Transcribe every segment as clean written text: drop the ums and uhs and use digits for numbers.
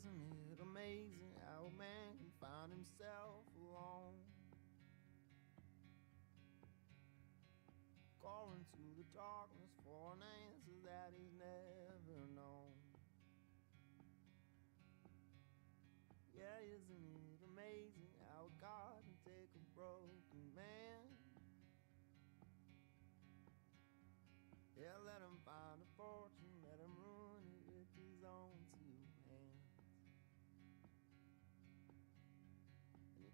Isn't it amazing how a man can find himself alone? Calling to the darkness for an answer that he's never known. Yeah, isn't it amazing how God can take a broken man? Yeah, let him find a fortune, let him ruin it with his own two hands. And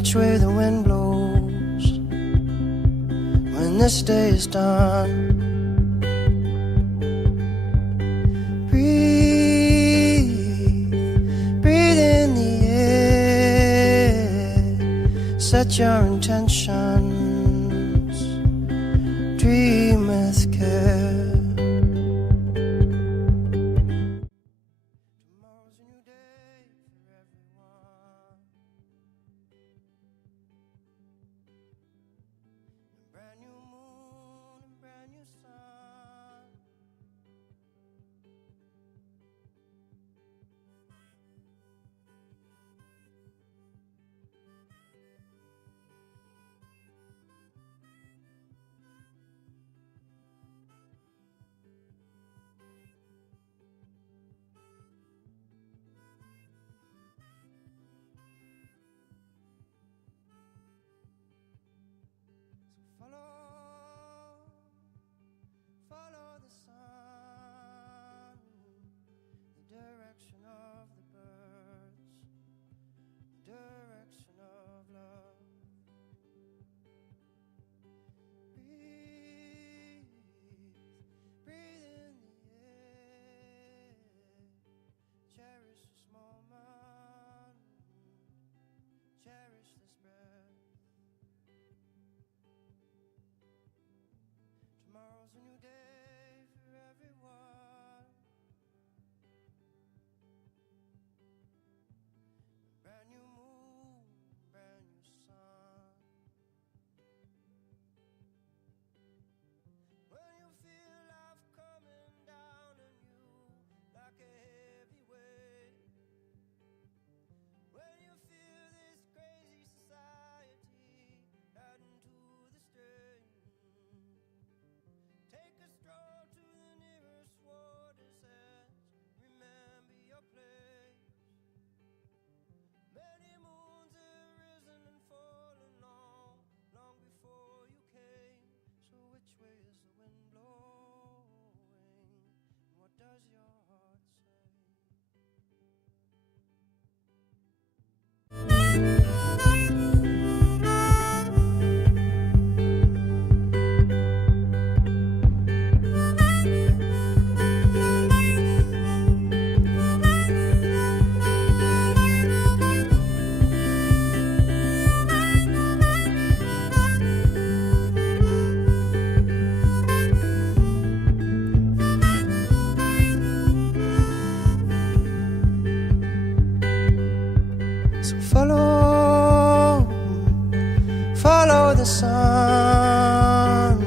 which way the wind blows when this day is done. Breathe, breathe in the air, set your intentions, dream with care. Tomorrow's a new day for everyone, a brand new moon, a brand new sun. Follow the sun, the direction of the birds, the direction of love. Breathe, breathe in the air, cherish this moment, cherish this breath. Tomorrow's a new day for everyone, a brand new moon, brand new sun. When you feel life coming down on you like a heavy weight, when you feel this crazy society adding to the strain, take a stroll to the nearest water's edge. Remember your place. Many moons have risen and fallen long, long before you came. So which way is the wind blowing? And what does your heart say? So follow the sun,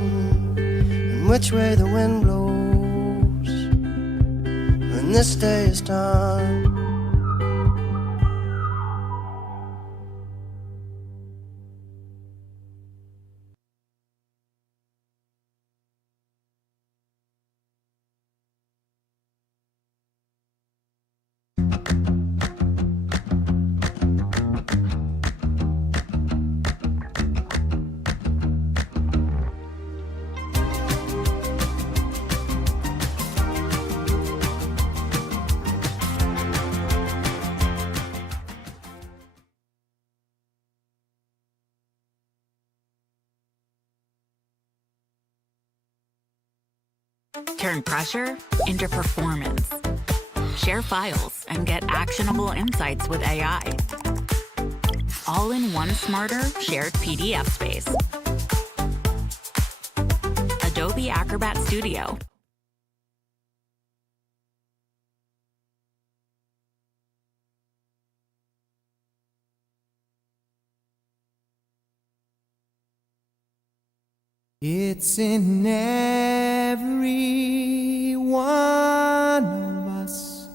and which way the wind blows when this day is done. Turn pressure into performance. Share files and get actionable insights with AI. All in one smarter, shared PDF space. Adobe Acrobat Studio. It's in every one of us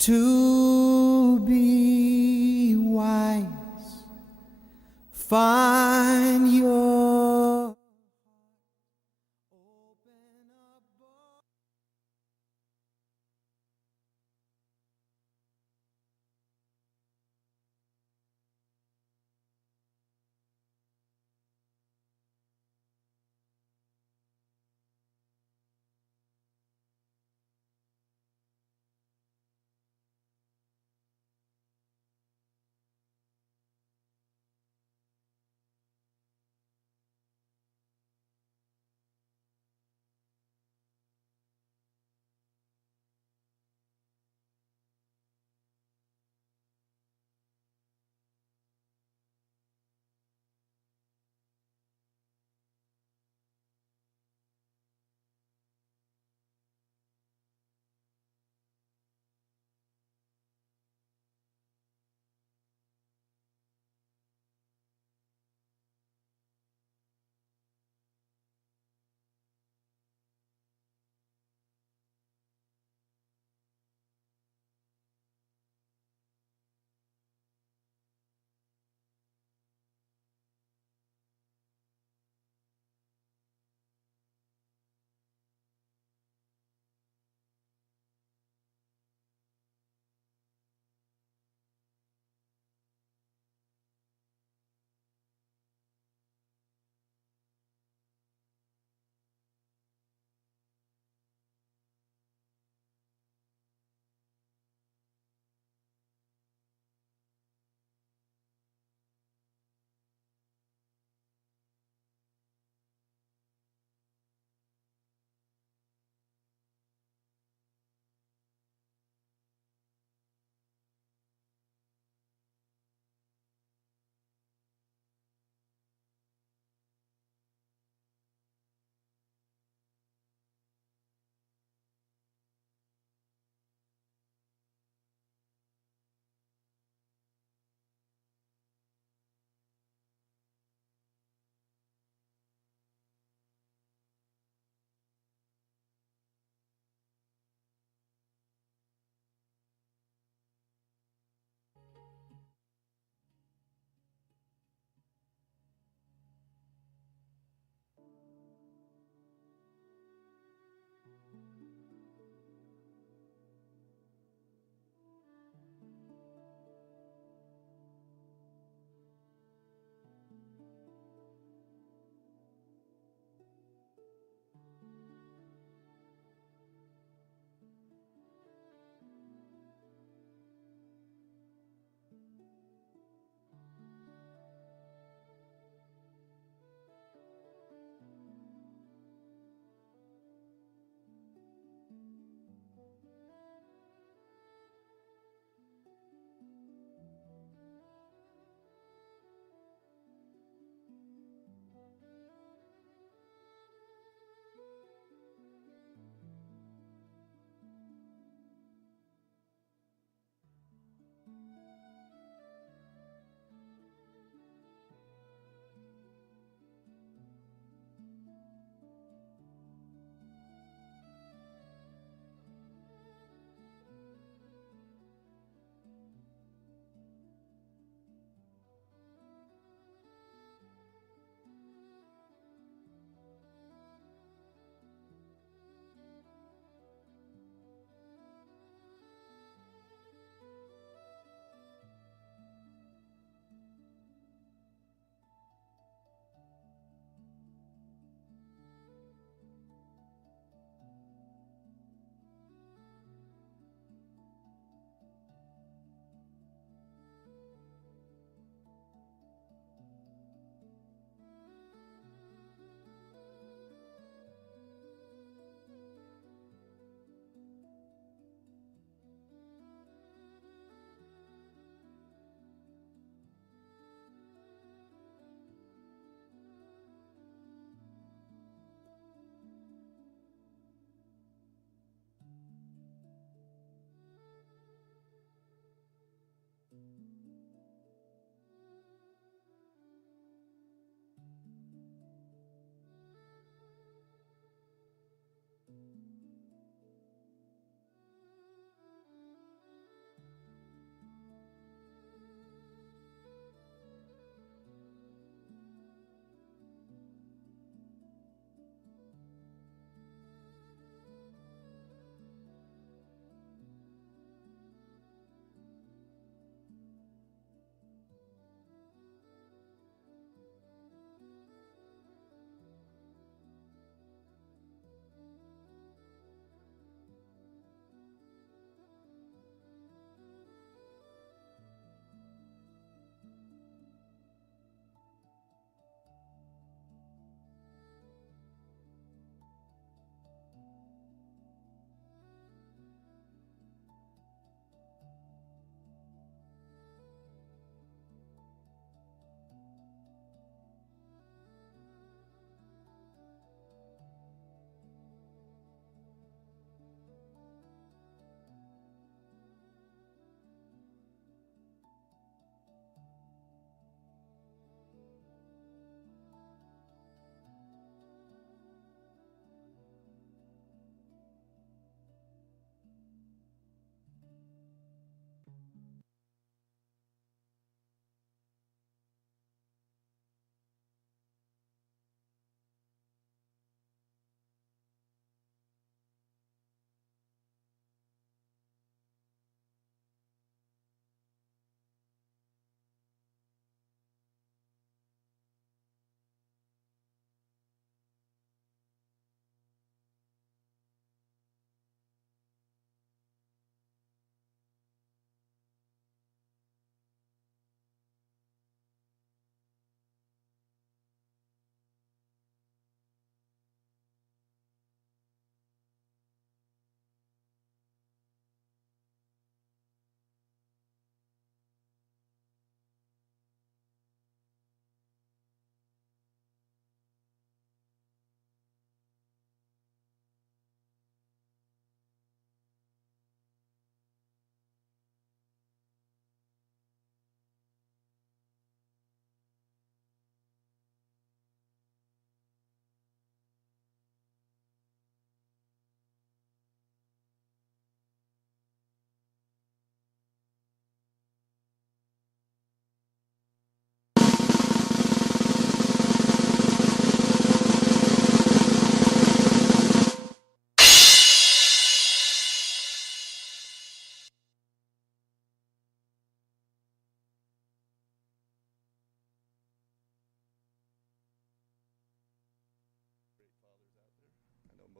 to be wise. Find your open up.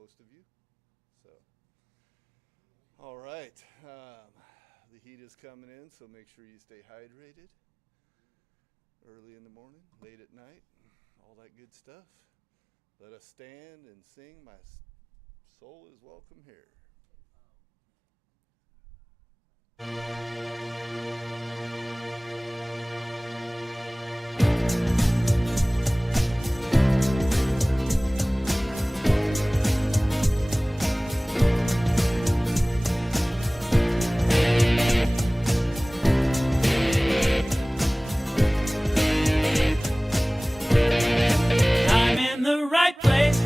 most of you. So, all right. The heat is coming in, so make sure you stay hydrated early in the morning, late at night, all that good stuff. Let us stand and sing My Soul is Welcome Here. I'm in the right place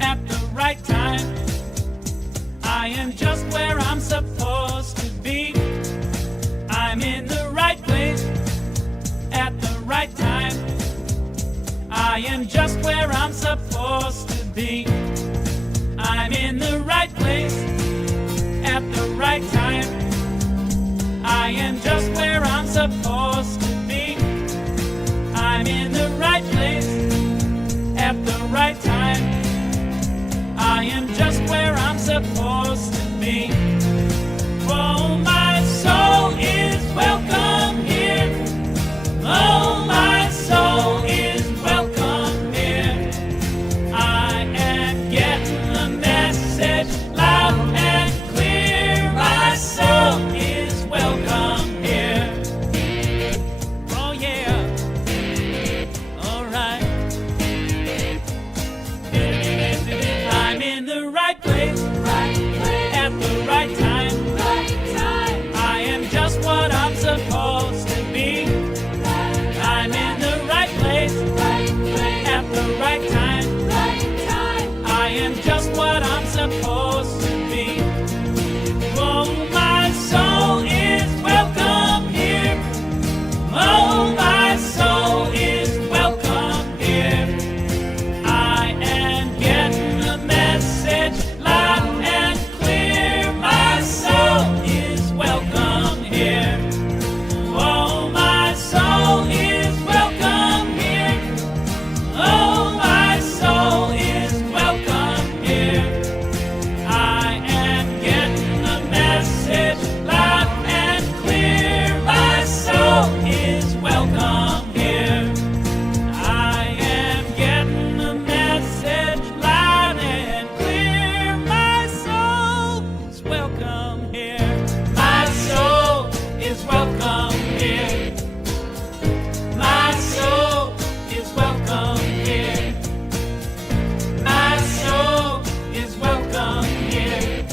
at the right time. I am just where I'm supposed to be. I'm in the right place at the right time. I am just where I'm supposed to be. I'm in the right place at the right time. I am just where I'm supposed to be. I'm in the right place at the right time. I am just where I'm supposed to be. Oh, my soul is welcome here. Oh, my soul is welcome here. I am getting the message loud and clear. My soul is welcome here. Oh, yeah. All right. I'm in the right place at the right time. I am just what I'm supposed to be. I'm in the right place at the right time. I am just what I'm supposed to be. Oh, my soul is welcome here. Oh, my soul is welcome here. I am getting the message loud and clear. My soul is welcome here. Oh, my soul is welcome here. Oh, my soul is welcome here. I am getting the message loud and clear. My soul is welcome here. I am getting the message loud and clear. My soul is welcome here. My soul is welcome here. My soul is welcome here. My soul is welcome here.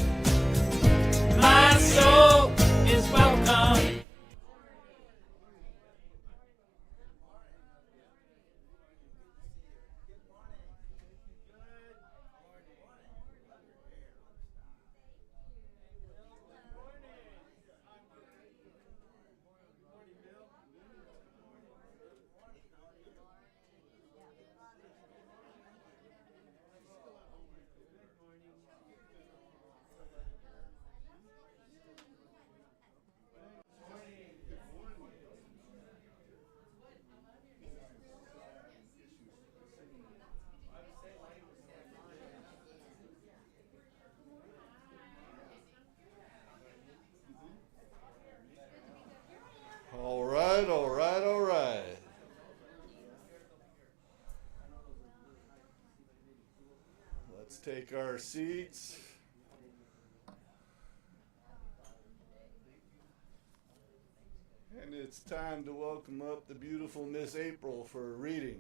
My soul is welcome. All right, all right, all right. Let's take our seats. And it's time to welcome up the beautiful Miss April for a reading.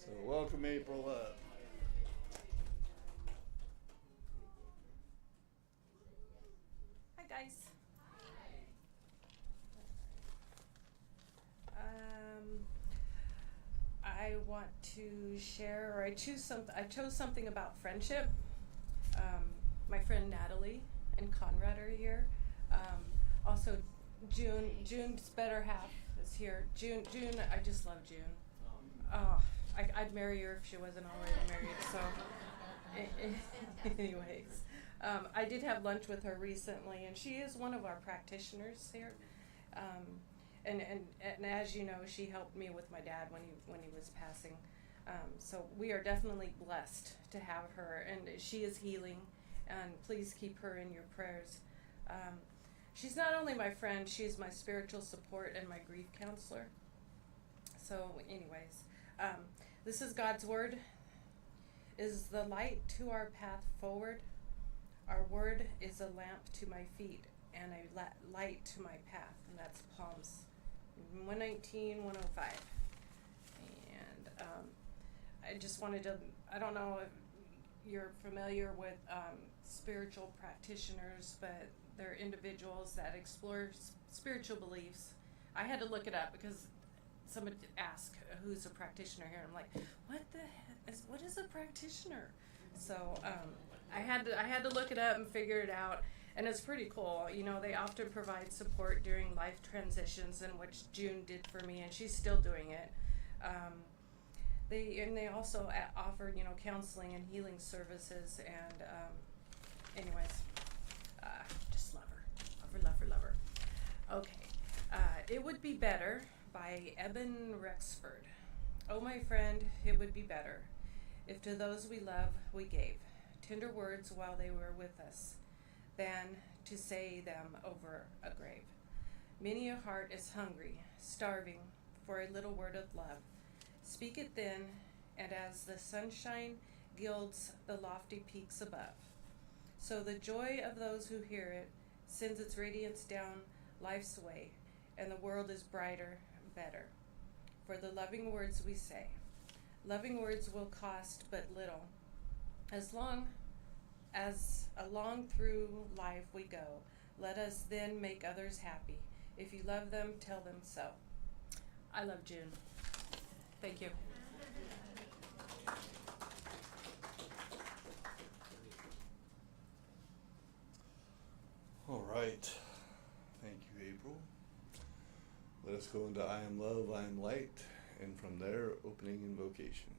So welcome April up. Hi guys. I want to share, or I chose something about friendship. My friend Natalie and Conrad are here. Also, June's better half is here. June, I just love June. Oh, I'd marry her if she wasn't already married. So, anyways, I did have lunch with her recently, and she is one of our practitioners here. And as you know, she helped me with my dad when he was passing. So we are definitely blessed to have her, and she is healing, and please keep her in your prayers. She's not only my friend, she is my spiritual support and my grief counselor. So anyways, this is God's word, is the light to our path forward. Our word is a lamp to my feet and a light to my path. And that's Psalms 119, 105. And I just wanted to, I don't know if you're familiar with spiritual practitioners, but they're individuals that explore spiritual beliefs. I had to look it up because someone asked who's a practitioner here. I'm like, what is a practitioner? So I had to look it up and figure it out, and it's pretty cool. You know, they often provide support during life transitions, in which June did for me, and she's still doing it. They also offer, you know, counseling and healing services, and anyways, just love her. Okay, It Would Be Better by Eben Rexford. Oh, my friend, it would be better if to those we love we gave tender words while they were with us, than to say them over a grave. Many a heart is hungry, starving for a little word of love. Speak it then, and as the sunshine gilds the lofty peaks above, so the joy of those who hear it sends its radiance down life's way, and the world is brighter, better, for the loving words we say. Loving words will cost but little, as long as along through life we go. Let us then make others happy. If you love them, tell them so. I love June. Thank you. All right. Thank you, April. Let us go into I Am Love, I Am Light, and from there, opening invocation.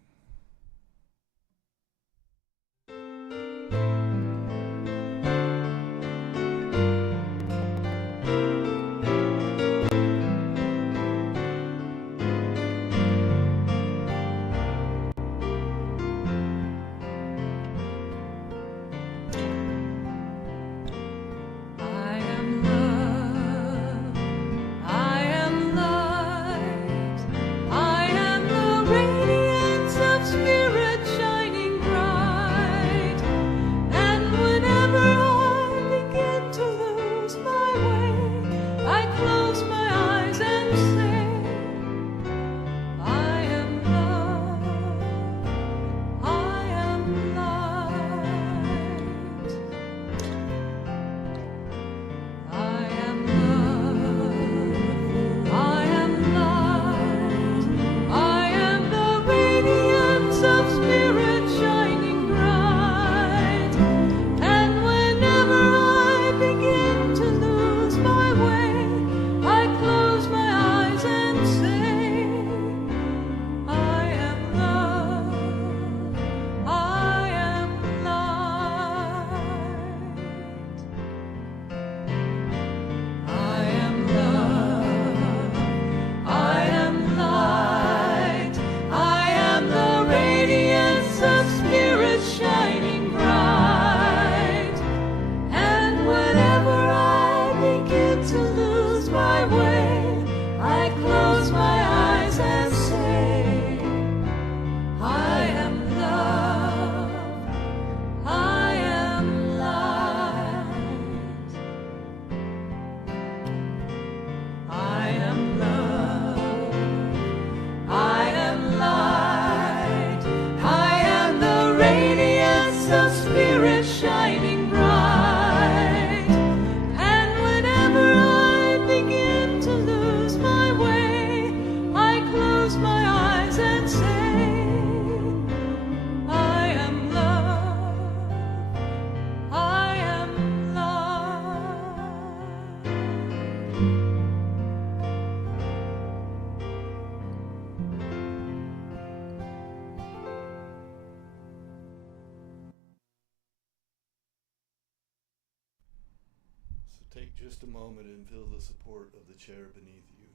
Take just a moment and feel the support of the chair beneath you.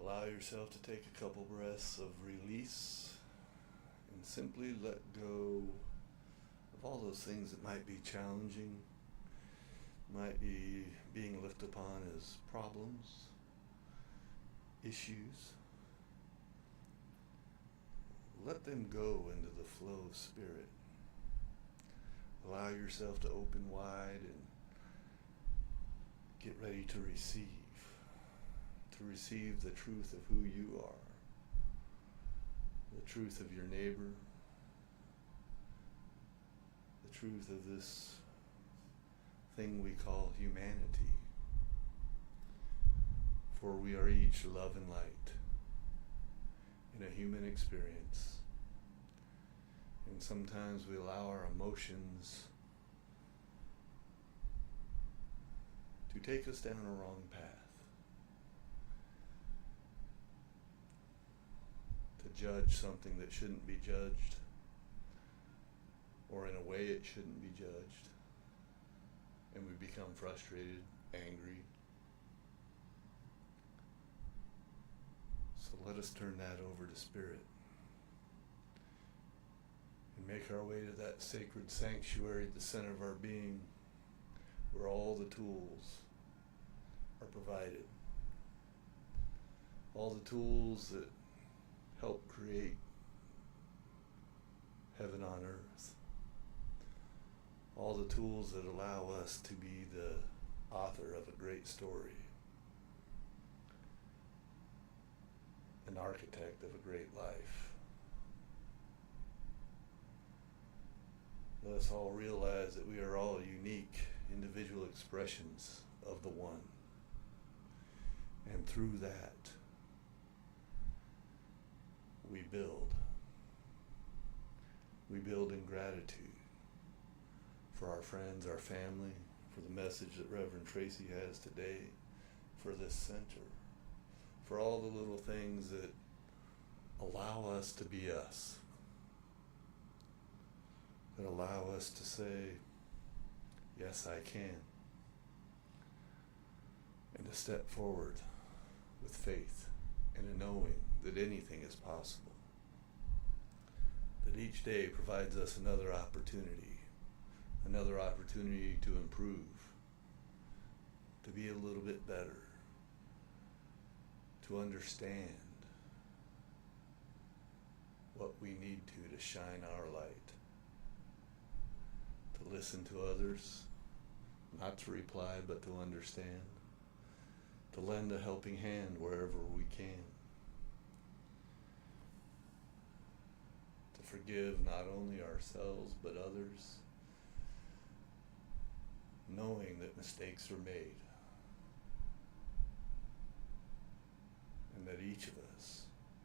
Allow yourself to take a couple breaths of release and simply let go of all those things that might be challenging, might be being looked upon as problems, issues. Let them go into the flow of spirit. Allow yourself to open wide and get ready to receive the truth of who you are, the truth of your neighbor, the truth of this thing we call humanity. For we are each love and light in a human experience. And sometimes we allow our emotions to take us down a wrong path, to judge something that shouldn't be judged, or in a way it shouldn't be judged, and we become frustrated, angry. So let us turn that over to spirit and make our way to that sacred sanctuary at the center of our being, where all the tools are provided. All the tools that help create heaven on earth. All the tools that allow us to be the author of a great story. An architect of a great life. Let us all realize that we are all unique individual expressions of the one. And through that, we build. We build in gratitude for our friends, our family, for the message that Reverend Tracy has today, for this center, for all the little things that allow us to be us, that allow us to say, yes, I can, and to step forward with faith and a knowing that anything is possible, that each day provides us another opportunity to improve, to be a little bit better, to understand what we need to shine our light, to listen to others, not to reply but to understand, to lend a helping hand wherever we can, to forgive not only ourselves but others, knowing that mistakes are made, and that each of us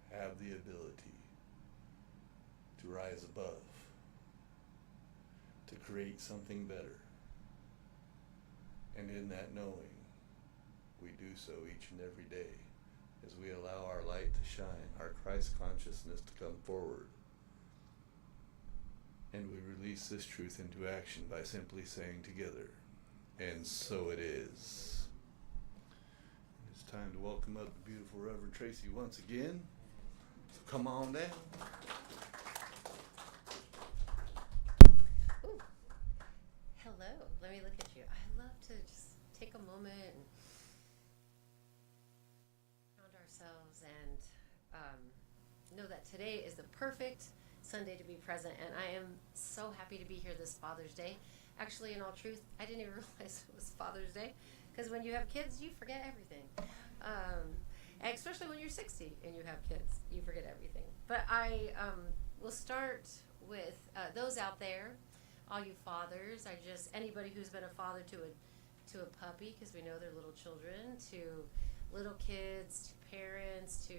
have the ability to rise above, to create something better. And in that knowing, we do so each and every day as we allow our light to shine, our Christ consciousness to come forward. And we release this truth into action by simply saying together, and so it is. And it's time to welcome up the beautiful Reverend Tracy once again. So come on down. Ooh. Hello. Let me look at you. I love to just take a moment and ground ourselves and know that today is the perfect Sunday to be present, and I am so happy to be here this Father's Day. Actually, in all truth, I didn't even realize it was Father's Day, because when you have kids, you forget everything. Especially when you're 60 and you have kids, you forget everything. But I will start with those out there, all you fathers. Anybody who's been a father to a puppy, because we know they're little children, to little kids, to parents, to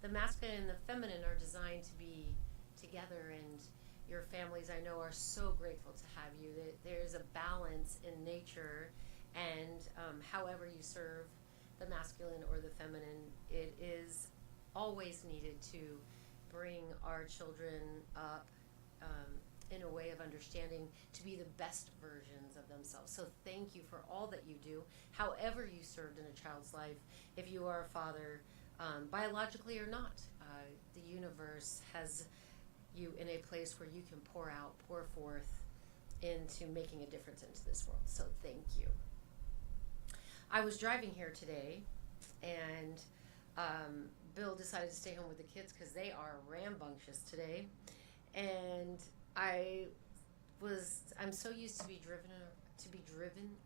the masculine and the feminine are designed to be together, and your families, I know, are so grateful to have you. There's a balance in nature, and however you serve the masculine or the feminine, it is always needed to bring our children up in a way of understanding to be the best versions of themselves. So thank you for all that you do, however you served in a child's life. If you are a father, biologically or not. The universe has you in a place where you can pour forth into making a difference into this world. So thank you. I was driving here today, and Bill decided to stay home with the kids because they are rambunctious today. And I'm so used to be driven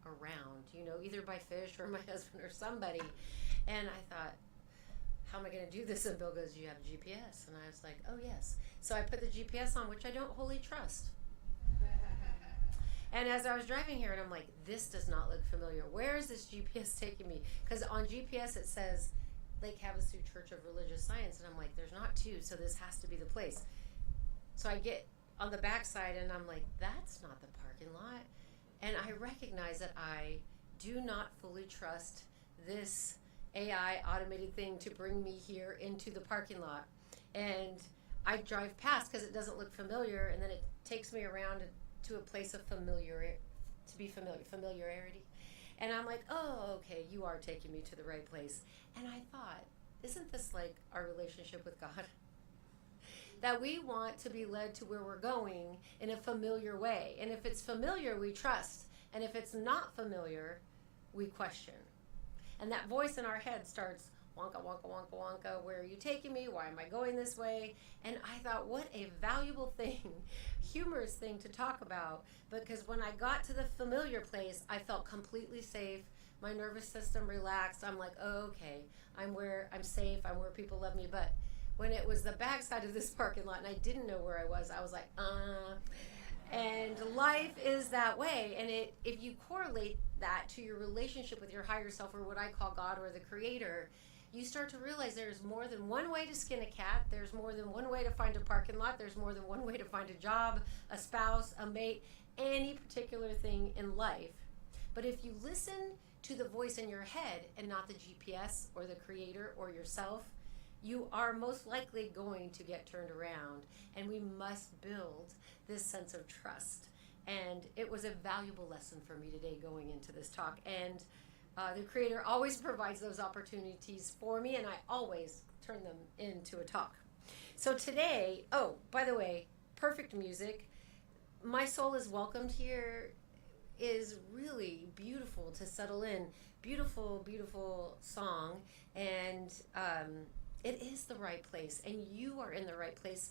around, either by fish or my husband or somebody. And I thought, how am I going to do this? And Bill goes, "You have a GPS." And I was like, "Oh, yes." So I put the GPS on, which I don't wholly trust. And as I was driving here, and I'm like, this does not look familiar. Where is this GPS taking me? Because on GPS it says Lake Havasu Church of Religious Science. And I'm like, there's not two, so this has to be the place. So I get on the backside, and I'm like, that's not the parking lot. And I recognize that I do not fully trust this AI automated thing to bring me here into the parking lot. And I drive past because it doesn't look familiar, and then it takes me around to a place of familiarity. And I'm like, oh, okay, you are taking me to the right place. And I thought, isn't this like our relationship with God? That we want to be led to where we're going in a familiar way. And if it's familiar, we trust. And if it's not familiar, we question. And that voice in our head starts, wonka, wonka, wonka, wonka, where are you taking me? Why am I going this way? And I thought, what a valuable thing, humorous thing to talk about, because when I got to the familiar place, I felt completely safe. My nervous system relaxed. I'm like, oh, okay, I'm safe. I'm where people love me. But when it was the backside of this parking lot and I didn't know where I was like, And life is that way. And if you correlate that to your relationship with your higher self, or what I call God or the Creator, you start to realize there's more than one way to skin a cat. There's more than one way to find a parking lot. There's more than one way to find a job, a spouse, a mate, any particular thing in life. But if you listen to the voice in your head and not the GPS or the Creator or yourself, you are most likely going to get turned around. And we must build this sense of trust. And it was a valuable lesson for me today going into this talk. And the Creator always provides those opportunities for me, and I always turn them into a talk. So today, oh, by the way, perfect music. My Soul is Welcomed here is really beautiful to settle in. Beautiful, beautiful song. And it is the right place, and you are in the right place,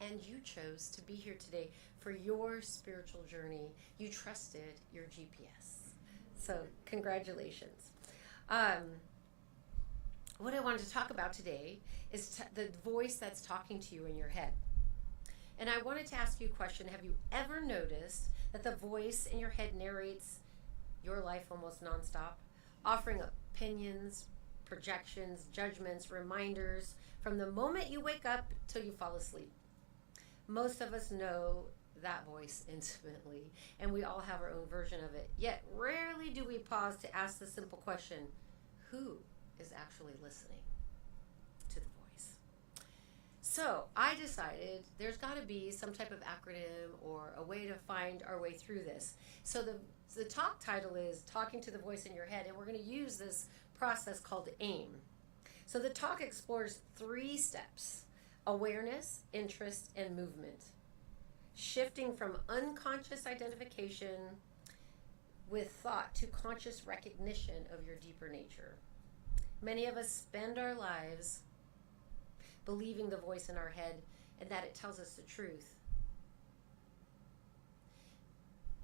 and you chose to be here today for your spiritual journey. You trusted your GPS. So congratulations. What I wanted to talk about today is the voice that's talking to you in your head. And I wanted to ask you a question. Have you ever noticed that the voice in your head narrates your life almost nonstop, offering opinions, projections, judgments, reminders from the moment you wake up till you fall asleep? Most of us know that voice intimately, and we all have our own version of it. Yet rarely do we pause to ask the simple question, who is actually listening to the voice? So I decided there's got to be some type of acronym or a way to find our way through this. So the talk title is Talking to the Voice in Your Head, and we're going to use this process called AIM. So the talk explores 3 steps: awareness, interest, and movement. Shifting from unconscious identification with thought to conscious recognition of your deeper nature. Many of us spend our lives believing the voice in our head and that it tells us the truth.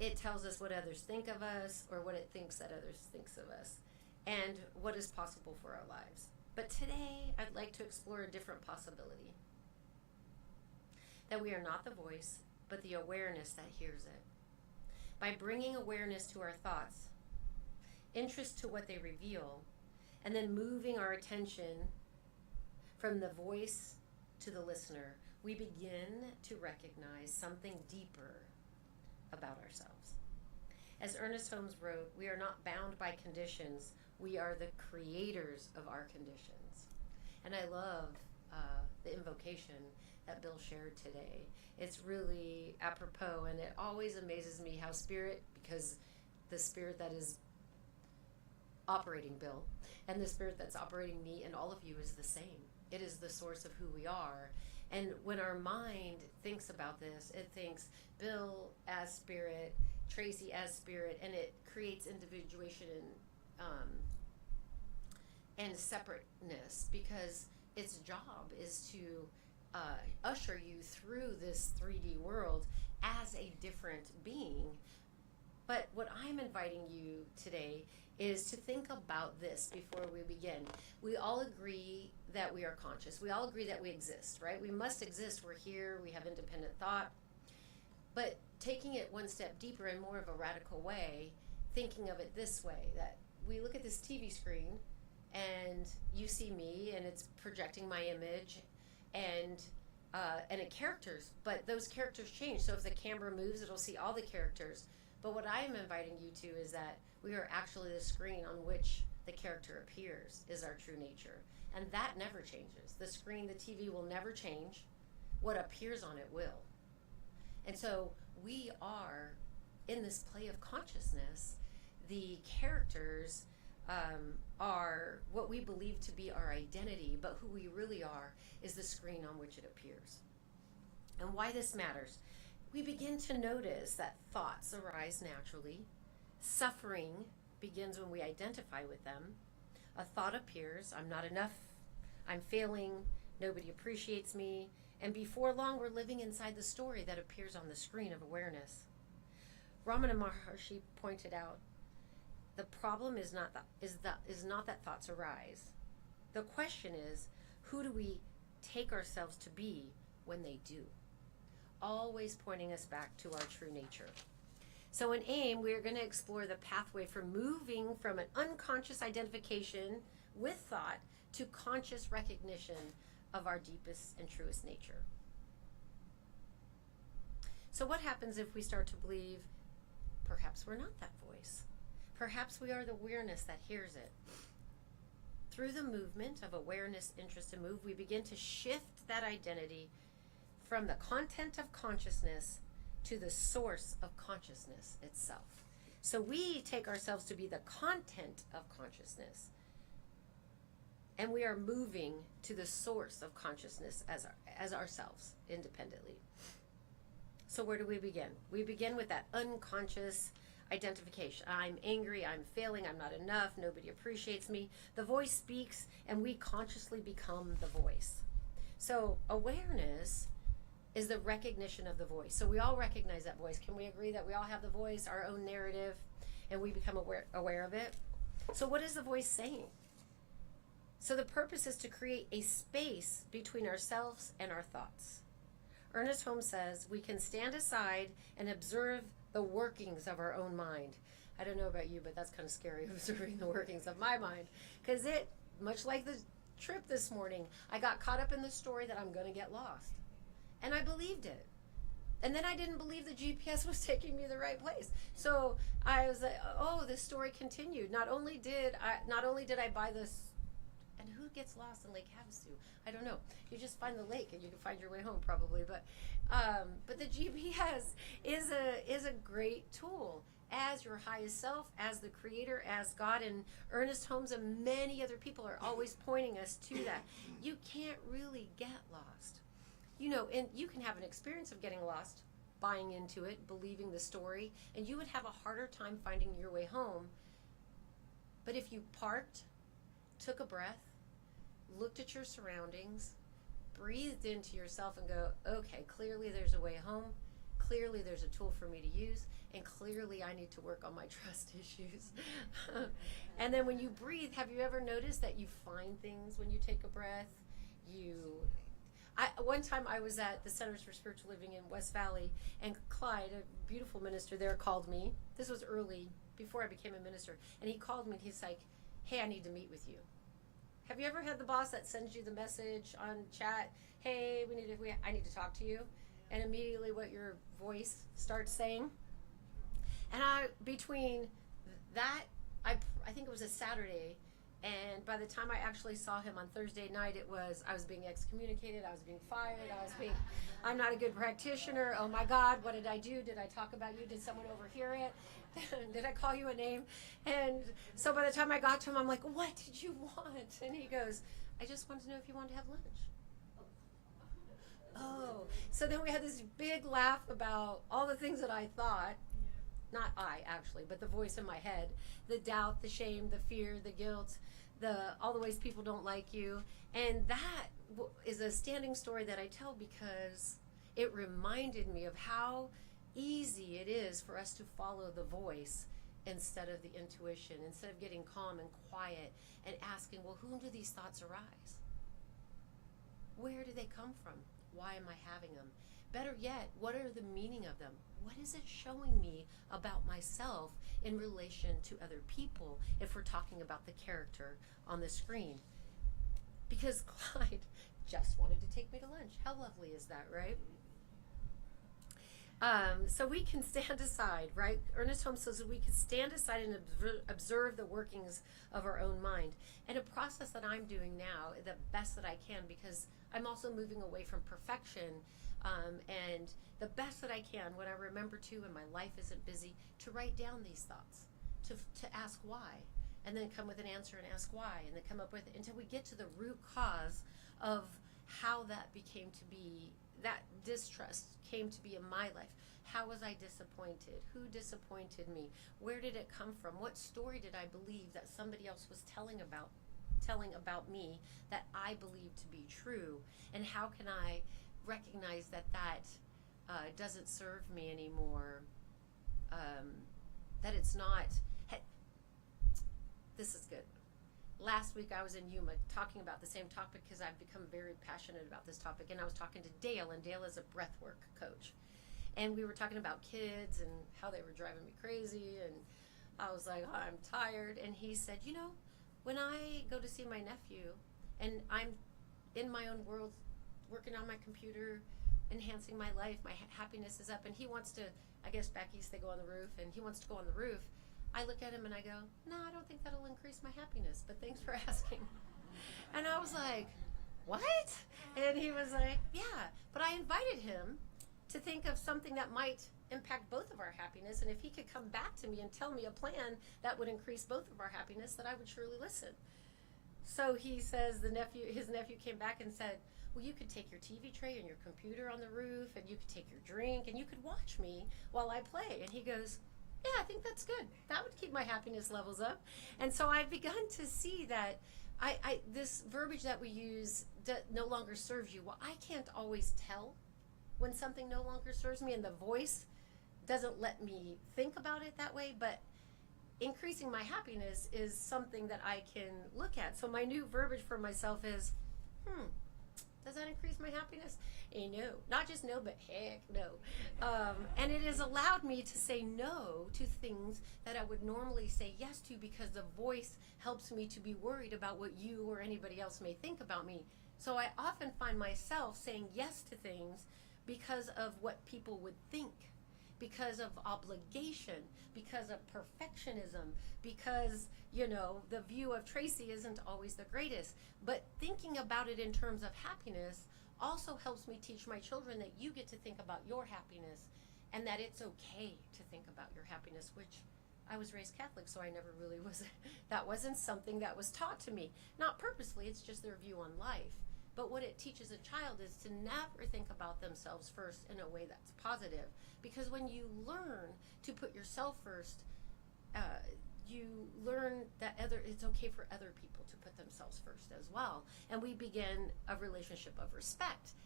It tells us what others think of us, or what it thinks that others thinks of us, and what is possible for our lives. But today, I'd like to explore a different possibility. That we are not the voice, but the awareness that hears it. By bringing awareness to our thoughts, interest to what they reveal, and then moving our attention from the voice to the listener, we begin to recognize something deeper about ourselves. As Ernest Holmes wrote, we are not bound by conditions. We are the creators of our conditions. And I love the invocation that Bill shared today. It's really apropos, and it always amazes me how Spirit, because the Spirit that is operating Bill, And the spirit that's operating me and all of you is the same. It is the source of who we are. And when our mind thinks about this, it thinks Bill as spirit, Tracy as spirit, and it creates individuation and separateness, because its job is to usher you through this 3D world as a different being. But what I'm inviting you today is to think about this before we begin. We all agree that we are conscious. We all agree that we exist, right? We must exist. We're here. We have independent thought. But taking it one step deeper in more of a radical way, thinking of it this way, that we look at this TV screen and you see me and it's projecting my image and it characters, but those characters change. So if the camera moves, it'll see all the characters. But what I'm inviting you to is that we are actually the screen on which the character appears is our true nature. And that never changes. The screen, the TV will never change. What appears on it will. And so we are in this play of consciousness. The characters are what we believe to be our identity, but who we really are is the screen on which it appears. And why this matters, we begin to notice that thoughts arise naturally. Suffering begins when we identify with them. A thought appears, I'm not enough, I'm failing, nobody appreciates me, and before long we're living inside the story that appears on the screen of awareness. Ramana Maharshi pointed out, the problem is not that thoughts arise. The question is, who do we take ourselves to be when they do? Always pointing us back to our true nature. So in AIM, we're going to explore the pathway from moving from an unconscious identification with thought to conscious recognition of our deepest and truest nature. So what happens if we start to believe perhaps we're not that voice? Perhaps we are the awareness that hears it. Through the movement of awareness, interest, and move, we begin to shift that identity from the content of consciousness to the source of consciousness itself. So we take ourselves to be the content of consciousness, and we are moving to the source of consciousness as ourselves independently. So where do we begin? We begin with that unconscious identification. I'm angry, I'm failing, I'm not enough, nobody appreciates me. The voice speaks, and we consciously become the voice. So awareness is the recognition of the voice. So we all recognize that voice. Can we agree that we all have the voice, our own narrative, and we become aware of it? So what is the voice saying? So the purpose is to create a space between ourselves and our thoughts. Ernest Holmes says we can stand aside and observe the workings of our own mind. I don't know about you, but that's kind of scary, observing the workings of my mind. Because it, much like the trip this morning, I got caught up in the story that I'm going to get lost. And I believed it. And then I didn't believe the GPS was taking me the right place. So I was like, oh, this story continued. Not only did I buy this, and who gets lost in Lake Havasu? I don't know. You just find the lake and you can find your way home probably. But the GPS is a great tool as your highest self, as the creator, as God. And Ernest Holmes and many other people are always pointing us to that. You can't really get lost. You know, and you can have an experience of getting lost, buying into it, believing the story, and you would have a harder time finding your way home. But if you parked, took a breath, looked at your surroundings, breathed into yourself and go, okay, clearly there's a way home, clearly there's a tool for me to use, and clearly I need to work on my trust issues. And then when you breathe, have you ever noticed that you find things when you take a breath? One time I was at the Centers for Spiritual Living in West Valley, and Clyde, a beautiful minister there, called me. This was early, before I became a minister. And he called me and he's like, hey, I need to meet with you. Have you ever had the boss that sends you the message on chat, hey, I need to talk to you? And immediately what your voice starts saying? And between that, I think it was a Saturday, and And by the time I actually saw him on Thursday night, I was being excommunicated, I was being fired, I'm not a good practitioner. Oh my God, what did I do? Did I talk about you? Did someone overhear it? Did I call you a name? And so by the time I got to him, I'm like, what did you want? And he goes, I just wanted to know if you wanted to have lunch. Oh, so then we had this big laugh about all the things that I thought, not I actually, but the voice in my head, the doubt, the shame, the fear, the guilt, all the ways people don't like you. And that is a standing story that I tell because it reminded me of how easy it is for us to follow the voice instead of the intuition, instead of getting calm and quiet and asking, well, whom do these thoughts arise? Where do they come from? Why am I having them? Better yet, what are the meaning of them? What is it showing me about myself in relation to other people if we're talking about the character on the screen? Because Clyde just wanted to take me to lunch. How lovely is that, right? So we can stand aside, right? Ernest Holmes says we can stand aside and observe the workings of our own mind. And a process that I'm doing now, the best that I can, because I'm also moving away from perfection, and the best that I can when I remember to, and my life isn't busy, to write down these thoughts, to ask why, and then come with an answer and ask why, and then come up with it until we get to the root cause of how that became to be, that distrust came to be in my life. How was I disappointed? Who disappointed me? Where did it come from? What story did I believe that somebody else was telling about me that I believe to be true? And how can I recognize that doesn't serve me anymore? That it's not. Hey, this is good. Last week I was in Yuma talking about the same topic because I've become very passionate about this topic, and I was talking to Dale, and Dale is a breathwork coach. And we were talking about kids and how they were driving me crazy, and I was like, oh, I'm tired. And he said, when I go to see my nephew and I'm in my own world, working on my computer, enhancing my life, my happiness is up, and he wants to, I guess back east they go on the roof, and he wants to go on the roof, I look at him and I go, no, I don't think that'll increase my happiness, but thanks for asking. And I was like, what? And he was like, yeah, but I invited him to think of something that might impact both of our happiness, and if he could come back to me and tell me a plan that would increase both of our happiness, that I would surely listen. So he says his nephew came back and said, well, you could take your TV tray and your computer on the roof, and you could take your drink, and you could watch me while I play. And he goes, yeah, I think that's good. That would keep my happiness levels up. And so I've begun to see that this verbiage that we use no longer serves you. Well, I can't always tell when something no longer serves me, and the voice doesn't let me think about it that way, but increasing my happiness is something that I can look at. So my new verbiage for myself is, does that increase my happiness? No. Not just no, but heck no. And it has allowed me to say no to things that I would normally say yes to, because the voice helps me to be worried about what you or anybody else may think about me. So I often find myself saying yes to things because of what people would think, because of obligation, because of perfectionism, because, the view of Tracy isn't always the greatest. But thinking about it in terms of happiness also helps me teach my children that you get to think about your happiness, and that it's okay to think about your happiness, which I was raised Catholic, so I never really that wasn't something that was taught to me. Not purposely, it's just their view on life. But what it teaches a child is to never think about themselves first in a way that's positive. Because when you learn to put yourself first, you learn that it's okay for other people to put themselves first as well. And we begin a relationship of respect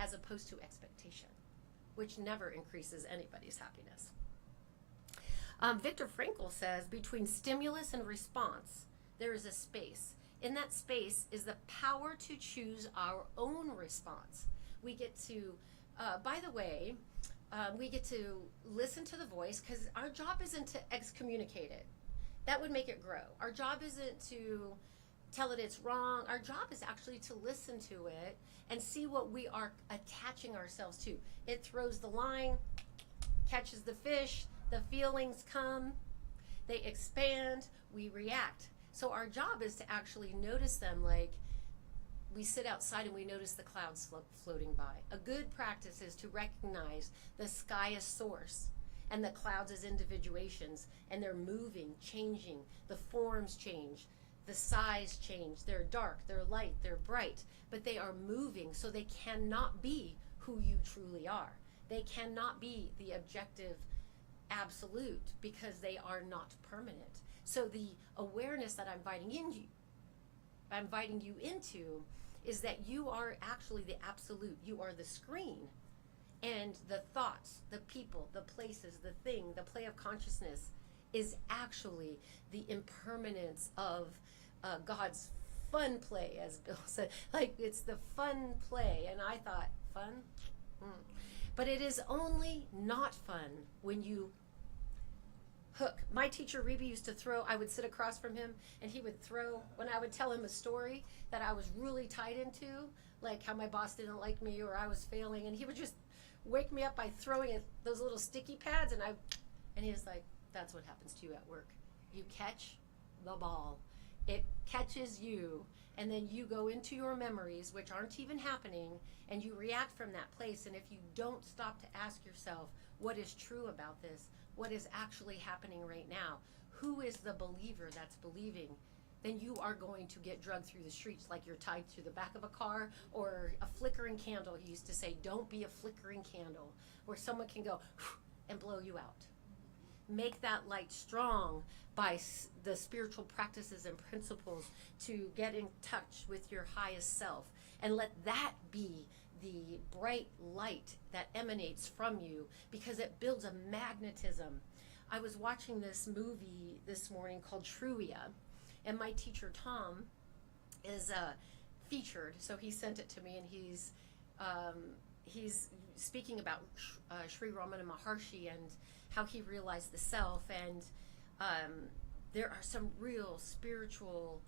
as opposed to expectation, which never increases anybody's happiness. Viktor Frankl says, between stimulus and response, there is a space. In that space is the power to choose our own response. We get to, by the way, we get to listen to the voice, because our job isn't to excommunicate it. That would make it grow. Our job isn't to tell it it's wrong. Our job is actually to listen to it and see what we are attaching ourselves to. It throws the line, catches the fish, the feelings come, they expand, we react. So our job is to actually notice them, like we sit outside and we notice the clouds floating by. A good practice is to recognize the sky as source and the clouds as individuations, and they're moving, changing, the forms change, the size change, they're dark, they're light, they're bright, but they are moving, so they cannot be who you truly are. They cannot be the objective absolute because they are not permanent. So the awareness that I'm inviting you into is that you are actually the absolute. You are the screen. And the thoughts, the people, the places, the thing, the play of consciousness is actually the impermanence of God's fun play, as Bill said. Like, it's the fun play. And I thought, fun? But it is only not fun when you hook. My teacher, Reby, used to throw. I would sit across from him, and he would throw, when I would tell him a story that I was really tied into, like how my boss didn't like me or I was failing, and he would just wake me up by throwing it, those little sticky pads, and he was like, that's what happens to you at work. You catch the ball. It catches you, and then you go into your memories, which aren't even happening, and you react from that place. And if you don't stop to ask yourself, what is true about this? What is actually happening right now? Who is the believer that's believing? Then you are going to get drugged through the streets like you're tied to the back of a car or a flickering candle. He used to say, don't be a flickering candle, where someone can go and blow you out. Make that light strong by the spiritual practices and principles to get in touch with your highest self, and let that be the bright light that emanates from you, because it builds a magnetism. I was watching this movie this morning called Truia, and my teacher Tom is featured, so he sent it to me, and he's speaking about Sri Ramana Maharshi and how he realized the self, and there are some real spiritual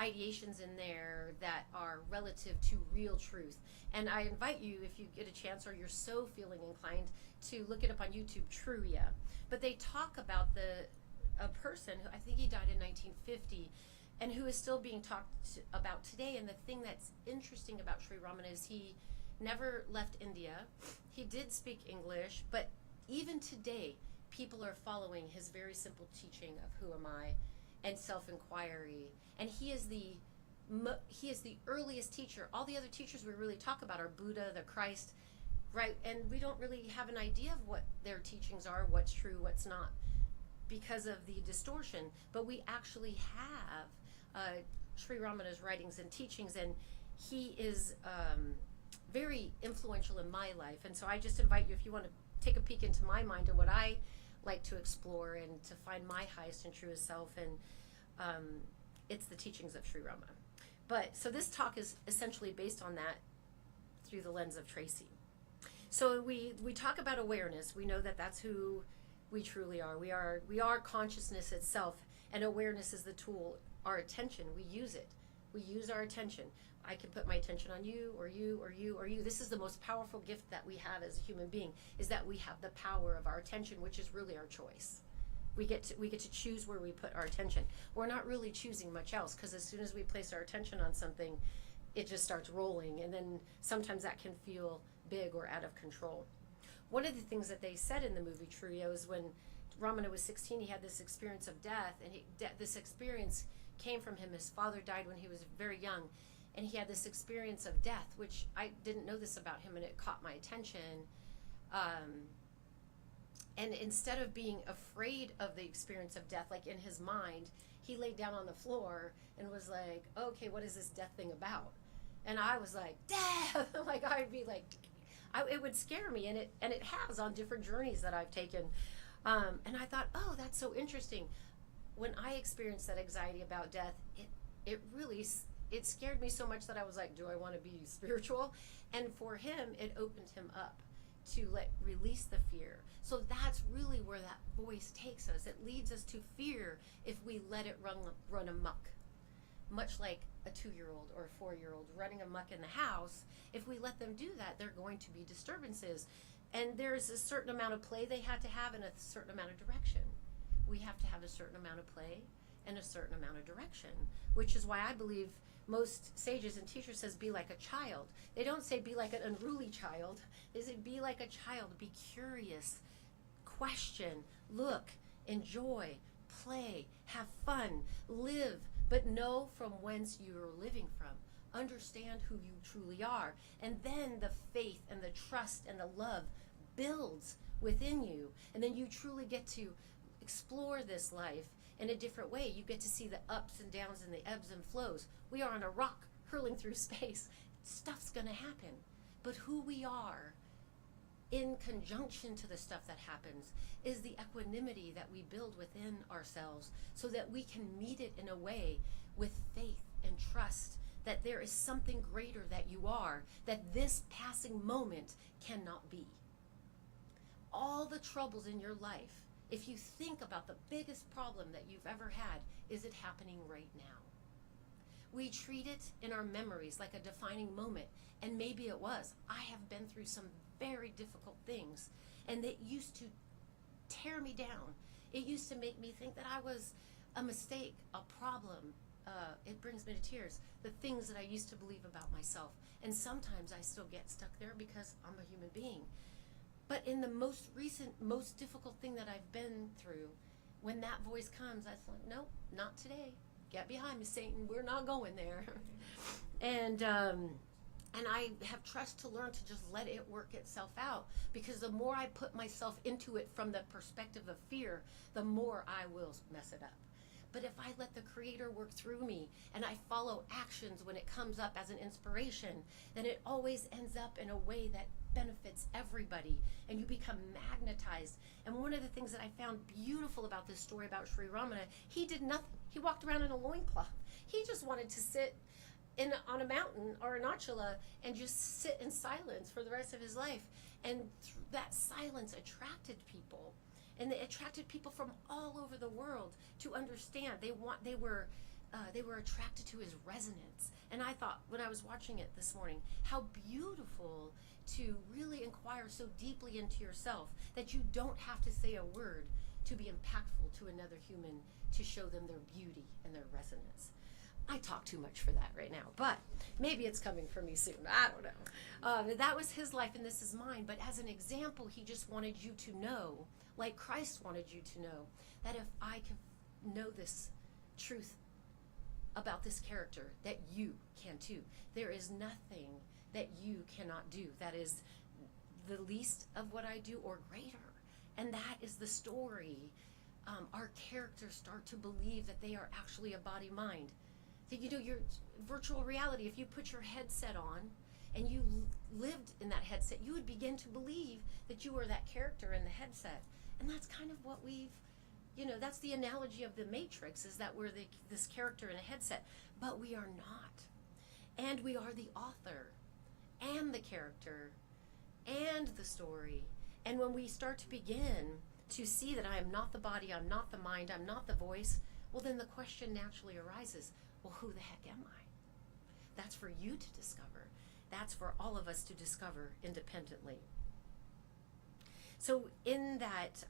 ideations in there that are relative to real truth. And I invite you, if you get a chance or you're so feeling inclined, to look it up on YouTube, Truia. But they talk about a person who, I think he died in 1950, and who is still being talked about today. And the thing that's interesting about Sri Ramana is he never left India. He did speak English, but even today, people are following his very simple teaching of who am I and self-inquiry. And he is the earliest teacher. All the other teachers we really talk about are Buddha, the Christ, right? And we don't really have an idea of what their teachings are, what's true, what's not, because of the distortion. But we actually have Sri Ramana's writings and teachings, and he is very influential in my life. And so I just invite you, if you want to take a peek into my mind and what I like to explore and to find my highest and truest self, and it's the teachings of Sri Ramana. But so this talk is essentially based on that through the lens of Tracy. So we talk about awareness. We know that that's who we truly are. We are consciousness itself, and awareness is the tool. Our attention, we use it. We use our attention. I can put my attention on you or you or you or you. This is the most powerful gift that we have as a human being, is that we have the power of our attention, which is really our choice. We get to choose where we put our attention. We're not really choosing much else, because as soon as we place our attention on something, it just starts rolling, and then sometimes that can feel big or out of control. One of the things that they said in the movie Truia is when Ramana was 16, he had this experience of death, and this experience came from him. His father died when he was very young, and he had this experience of death, which I didn't know this about him, and it caught my attention. And instead of being afraid of the experience of death, like in his mind, he laid down on the floor and was like, okay, what is this death thing about? And I was like, death! Like, I'd be like, it would scare me, and it has on different journeys that I've taken. And I thought, oh, that's so interesting. When I experienced that anxiety about death, it really scared me so much that I was like, do I want to be spiritual? And for him, it opened him up to release the fear. So that's really where that voice takes us. It leads us to fear if we let it run amok. Much like a 2-year-old or a 4-year-old running amok in the house, if we let them do that, there are going to be disturbances. And there's a certain amount of play they had to have and a certain amount of direction. We have to have a certain amount of play and a certain amount of direction, which is why I believe most sages and teachers says be like a child. They don't say be like an unruly child. They say be like a child, be curious, question, look, enjoy, play, have fun, live, but know from whence you're living from. Understand who you truly are. And then the faith and the trust and the love builds within you. And then you truly get to explore this life in a different way. You get to see the ups and downs and the ebbs and flows. We are on a rock hurling through space. Stuff's going to happen. But who we are in conjunction to the stuff that happens is the equanimity that we build within ourselves so that we can meet it in a way with faith and trust that there is something greater that you are, that this passing moment cannot be. All the troubles in your life, if you think about the biggest problem that you've ever had, is it happening right now? We treat it in our memories like a defining moment, and maybe it was. I have been through some very difficult things, and it used to tear me down. It used to make me think that I was a mistake, a problem. It brings me to tears. The things that I used to believe about myself. And sometimes I still get stuck there because I'm a human being. But in the most recent, most difficult thing that I've been through, when that voice comes, I thought, nope, not today. Get behind me, Satan. We're not going there. And I have trust to learn to just let it work itself out, because the more I put myself into it from the perspective of fear, the more I will mess it up. But if I let the Creator work through me and I follow actions when it comes up as an inspiration, then it always ends up in a way that benefits everybody, and you become magnetized. And one of the things that I found beautiful about this story about Sri Ramana, he did nothing. He walked around in a loincloth. He just wanted to sit on a mountain or an Achala and just sit in silence for the rest of his life. And that silence attracted people. And they attracted people from all over the world to understand. They were attracted to his resonance. And I thought, when I was watching it this morning, how beautiful to really inquire so deeply into yourself that you don't have to say a word to be impactful to another human, to show them their beauty and their resonance. I talk too much for that right now, but maybe it's coming for me soon. I don't know. That was his life and this is mine. But as an example, he just wanted you to know, like Christ wanted you to know, that if I can know this truth about this character, that you can too. There is nothing that you cannot do that is the least of what I do or greater. And that is the story. Our characters start to believe that they are actually a body-mind. That, you know, your virtual reality, if you put your headset on and you lived in that headset, you would begin to believe that you were that character in the headset. And that's kind of what we've, you know, that's the analogy of the Matrix, is that we're this character in a headset. But we are not. And we are the author and the character and the story. And when we start to begin to see that I am not the body, I'm not the mind, I'm not the voice, well, then the question naturally arises, well, who the heck am I? That's for you to discover. That's for all of us to discover independently. So in that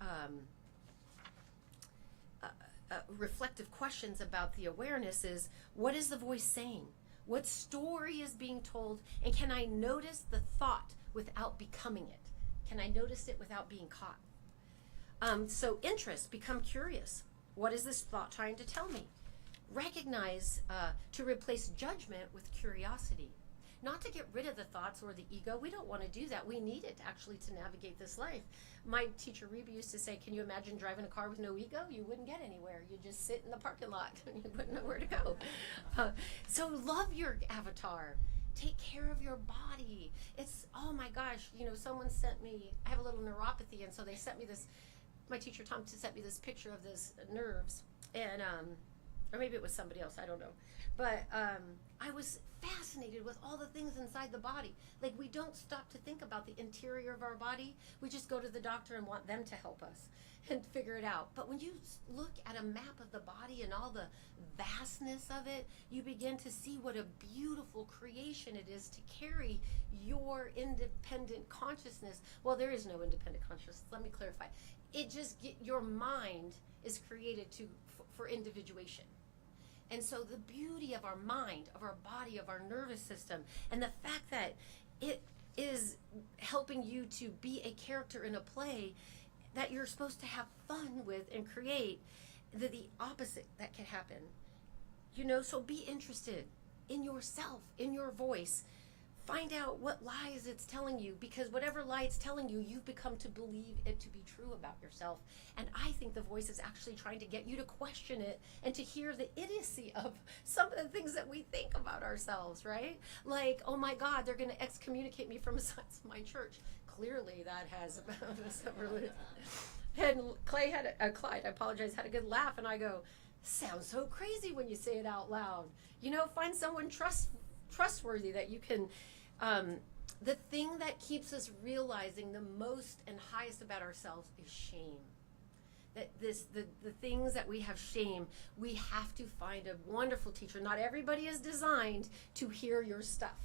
reflective questions about the awareness is, what is the voice saying? What story is being told? And can I notice the thought without becoming it? Can I notice it without being caught? So interest, become curious. What is this thought trying to tell me? Recognize, to replace judgment with curiosity. Not to get rid of the thoughts or the ego. We don't want to do that. We need it actually to navigate this life. My teacher Reba used to say, can you imagine driving a car with no ego? You wouldn't get anywhere. You'd just sit in the parking lot and you wouldn't know where to go. So love your avatar. Take care of your body. It's, oh my gosh, you know, someone sent me, I have a little neuropathy, and so they sent me this, my teacher Tom sent me this picture of this nerves, and or maybe it was somebody else, I don't know. But I was fascinated with all the things inside the body. Like, we don't stop to think about the interior of our body. We just go to the doctor and want them to help us and figure it out. But when you look at a map of the body and all the vastness of it, you begin to see what a beautiful creation it is to carry your independent consciousness. Well, there is no independent consciousness. Let me clarify. your mind is created for individuation. And so the beauty of our mind, of our body, of our nervous system, and the fact that it is helping you to be a character in a play that you're supposed to have fun with and create, the opposite that can happen. So be interested in yourself, in your voice. Find out what lies it's telling you, because whatever lie it's telling you, you've become to believe it to be true about yourself. And I think the voice is actually trying to get you to question it and to hear the idiocy of some of the things that we think about ourselves, right? Like, oh my God, they're going to excommunicate me from my church. Clearly that has some religion. And Clyde, I apologize, had a good laugh, and I go, sounds so crazy when you say it out loud. Find someone trustworthy that you can. The thing that keeps us realizing the most and highest about ourselves is shame. That the things that we have shame, we have to find a wonderful teacher. Not everybody is designed to hear your stuff.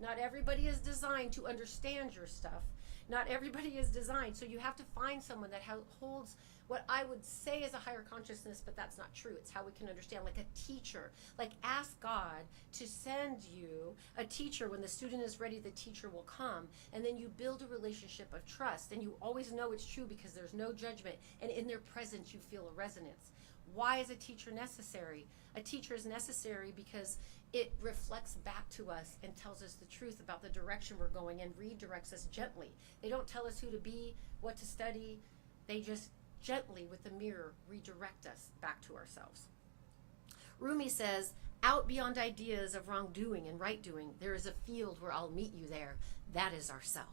Not everybody is designed to understand your stuff. Not everybody is designed. So you have to find someone that holds what I would say is a higher consciousness, but that's not true. It's how we can understand, like a teacher. Like, ask God to send you a teacher. When the student is ready, the teacher will come. And then you build a relationship of trust. And you always know it's true because there's no judgment. And in their presence, you feel a resonance. Why is a teacher necessary? A teacher is necessary because it reflects back to us and tells us the truth about the direction we're going and redirects us gently. They don't tell us who to be, what to study. They just gently, with the mirror, redirect us back to ourselves. Rumi says, out beyond ideas of wrongdoing and right doing, there is a field where I'll meet you there. That is ourself.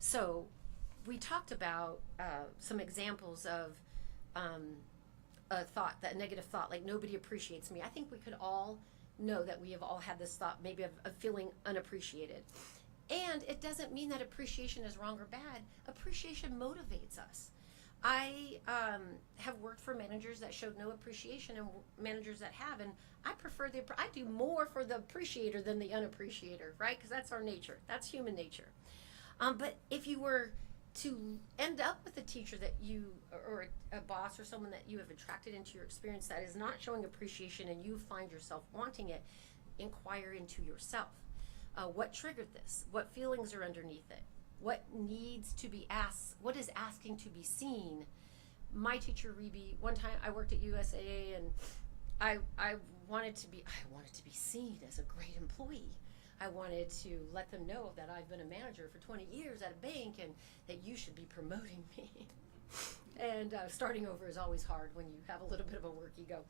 So we talked about some examples of a thought, that negative thought, like nobody appreciates me. I think we could all know that we have all had this thought, maybe of feeling unappreciated. And it doesn't mean that appreciation is wrong or bad. Appreciation motivates us. I have worked for managers that showed no appreciation and managers that have, and I do more for the appreciator than the unappreciator, right? Because that's our nature. That's human nature. But if you were to end up with a teacher that you, or a boss or someone that you have attracted into your experience that is not showing appreciation and you find yourself wanting it, inquire into yourself. What triggered this? What feelings are underneath it? What needs to be asked? What is asking to be seen? My teacher, Rebe, one time I worked at USAA, and I wanted to be seen as a great employee. I wanted to let them know that I've been a manager for 20 years at a bank and that you should be promoting me. And starting over is always hard when you have a little bit of a work ego.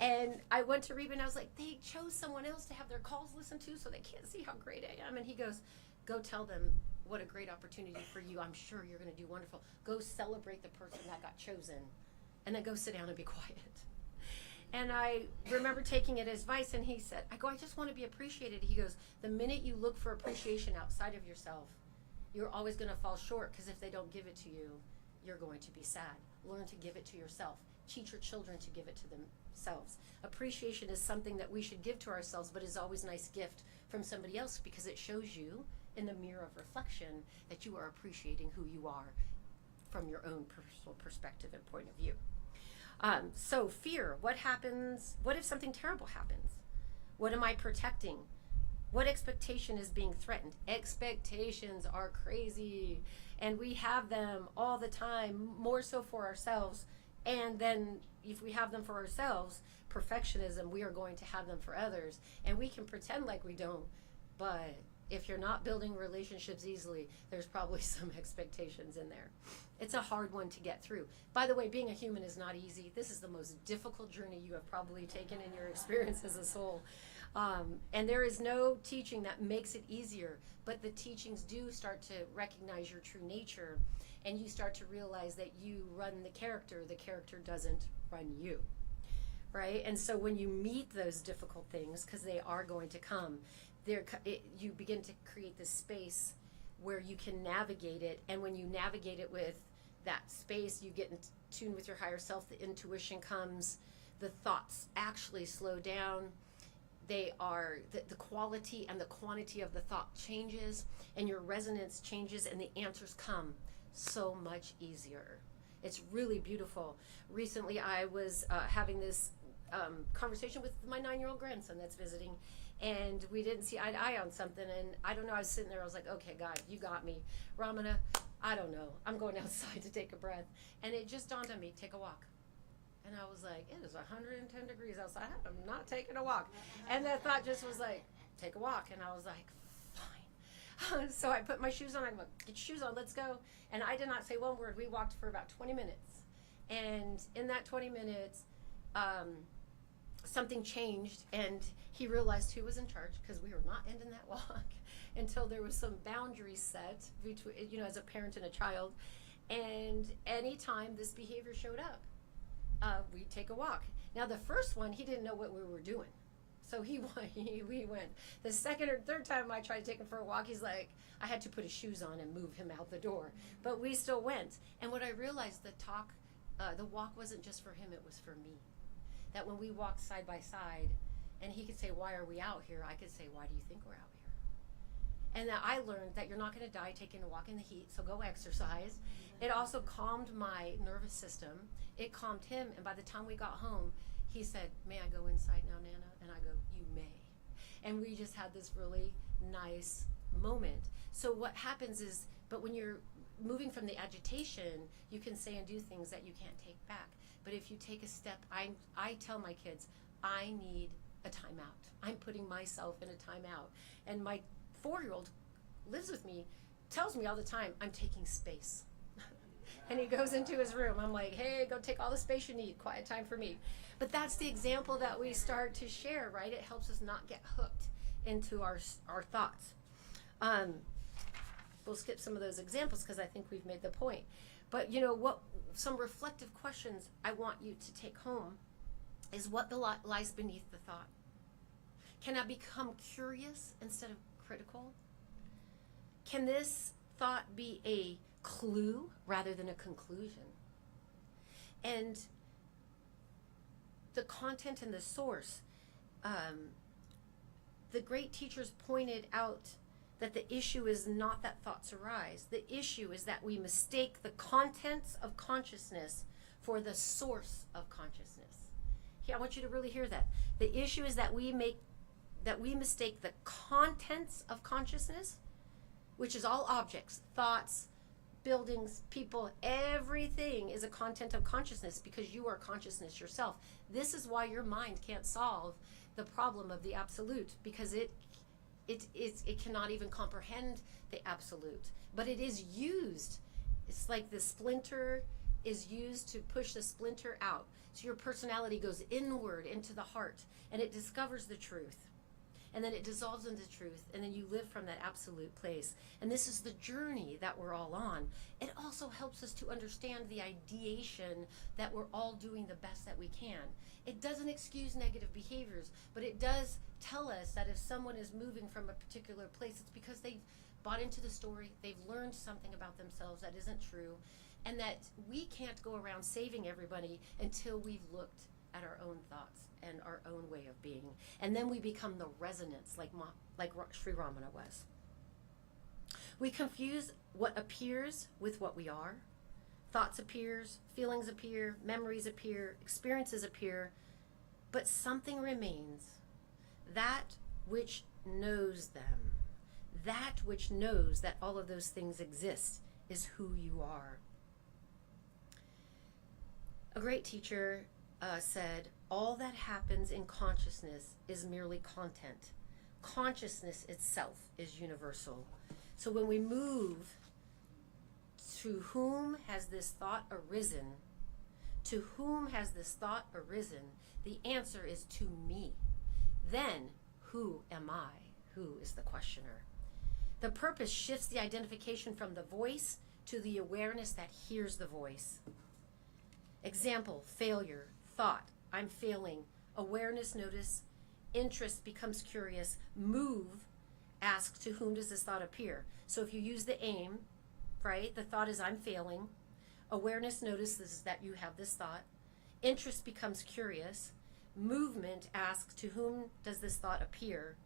And I went to Reba and I was like, they chose someone else to have their calls listened to so they can't see how great I am. And he goes, go tell them what a great opportunity for you. I'm sure you're going to do wonderful. Go celebrate the person that got chosen and then go sit down and be quiet. And I remember taking it as advice, and he said, I just want to be appreciated. He goes, the minute you look for appreciation outside of yourself, you're always going to fall short, because if they don't give it to you, you're going to be sad. Learn to give it to yourself. Teach your children to give it to themselves. Appreciation is something that we should give to ourselves, but is always a nice gift from somebody else, because it shows you in the mirror of reflection that you are appreciating who you are from your own personal perspective and point of view. So fear, what happens? What if something terrible happens? What am I protecting? What expectation is being threatened? Expectations are crazy, and we have them all the time, more so for ourselves. And then if we have them for ourselves, perfectionism, we are going to have them for others. And we can pretend like we don't, but if you're not building relationships easily, there's probably some expectations in there. It's a hard one to get through. By the way, being a human is not easy. This is the most difficult journey you have probably taken in your experience as a soul. And there is no teaching that makes it easier, but the teachings do start to recognize your true nature, and you start to realize that you run the character doesn't run you, right? And so when you meet those difficult things, because they are going to come, you begin to create this space where you can navigate it, and when you navigate it with that space, you get in tune with your higher self, the intuition comes, the thoughts actually slow down, they are, the quality and the quantity of the thought changes, and your resonance changes, and the answers come. so much easier. It's really beautiful. Recently, I was having this conversation with my 9-year-old grandson that's visiting, and we didn't see eye to eye on something. And I don't know, I was sitting there, I was like, okay, God, you got me. Ramana, I don't know. I'm going outside to take a breath. And it just dawned on me, take a walk. And I was like, it is 110 degrees outside. I'm not taking a walk. And that thought just was like, take a walk. And I was like, fine. So I put my shoes on. I go, get your shoes on, let's go. And I did not say one word. We walked for about 20 minutes. And in that 20 minutes, something changed. And he realized who was in charge, because we were not ending that walk until there was some boundaries set between, as a parent and a child. And anytime this behavior showed up, we take a walk. Now, the first one, he didn't know what we were doing. So we went. The second or third time I tried to take him for a walk, he's like, I had to put his shoes on and move him out the door. But we still went. And what I realized, the walk wasn't just for him, it was for me. That when we walked side by side, and he could say, why are we out here? I could say, why do you think we're out here? And that I learned that you're not going to die taking a walk in the heat, so go exercise. It also calmed my nervous system. It calmed him, and by the time we got home, he said, may I go inside now, Nana? And I go, you may. And we just had this really nice moment. So what happens is, but when you're moving from the agitation, you can say and do things that you can't take back. But if you take a step, I tell my kids, I need a timeout. I'm putting myself in a timeout. And my 4-year-old lives with me, tells me all the time, I'm taking space. And he goes into his room. I'm like, hey, go take all the space you need. Quiet time for me. But that's the example that we start to share, right? It helps us not get hooked into our thoughts. We'll skip some of those examples because I think we've made the point. But some reflective questions I want you to take home is what lies beneath the thought. Can I become curious instead of critical? Can this thought be a clue rather than a conclusion? And the content and the source, the great teachers pointed out that the issue is not that thoughts arise. The issue is that we mistake the contents of consciousness for the source of consciousness. Here, I want you to really hear that. The issue is that we mistake the contents of consciousness, which is all objects, thoughts, buildings, people, everything is a content of consciousness because you are consciousness yourself. This is why your mind can't solve the problem of the absolute, because it cannot even comprehend the absolute. But it is used. It's like the splinter is used to push the splinter out. So your personality goes inward into the heart, and it discovers the truth. And then it dissolves into truth, and then you live from that absolute place. And this is the journey that we're all on. It also helps us to understand the ideation that we're all doing the best that we can. It doesn't excuse negative behaviors, but it does tell us that if someone is moving from a particular place, it's because they've bought into the story, they've learned something about themselves that isn't true, and that we can't go around saving everybody until we've looked at our own thoughts and our own way of being. And then we become the resonance like Sri Ramana was. We confuse what appears with what we are. Thoughts appears, feelings appear, memories appear, experiences appear, but something remains. That which knows them, that which knows that all of those things exist, is who you are. A great teacher said, all that happens in consciousness is merely content. Consciousness itself is universal. So when we move to whom has this thought arisen, to whom has this thought arisen, the answer is to me. Then, who am I? Who is the questioner? The purpose shifts the identification from the voice to the awareness that hears the voice. Example, failure, thought, I'm failing, awareness, notice, interest becomes curious, move, ask to whom does this thought appear? So if you use the aim, right, the thought is I'm failing, awareness notices that you have this thought, interest becomes curious, movement asks to whom does this thought appear?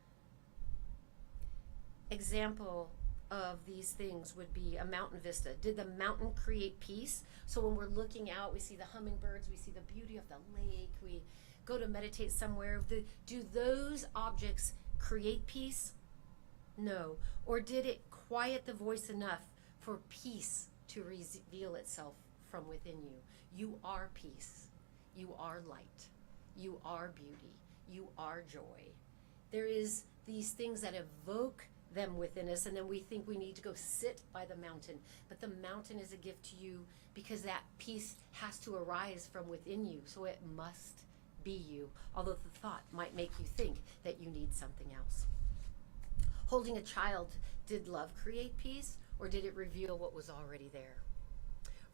Example, of these things would be a mountain vista. Did the mountain create peace? So when we're looking out, we see the hummingbirds, we see the beauty of the lake, we go to meditate somewhere. Do those objects create peace? No. Or did it quiet the voice enough for peace to reveal itself from within you? You are peace. You are light. You are beauty. You are joy. There is these things that evoke them within us, and then we think we need to go sit by the mountain. But the mountain is a gift to you because that peace has to arise from within you. So it must be you, although the thought might make you think that you need something else. Holding a child, did love create peace, or did it reveal what was already there?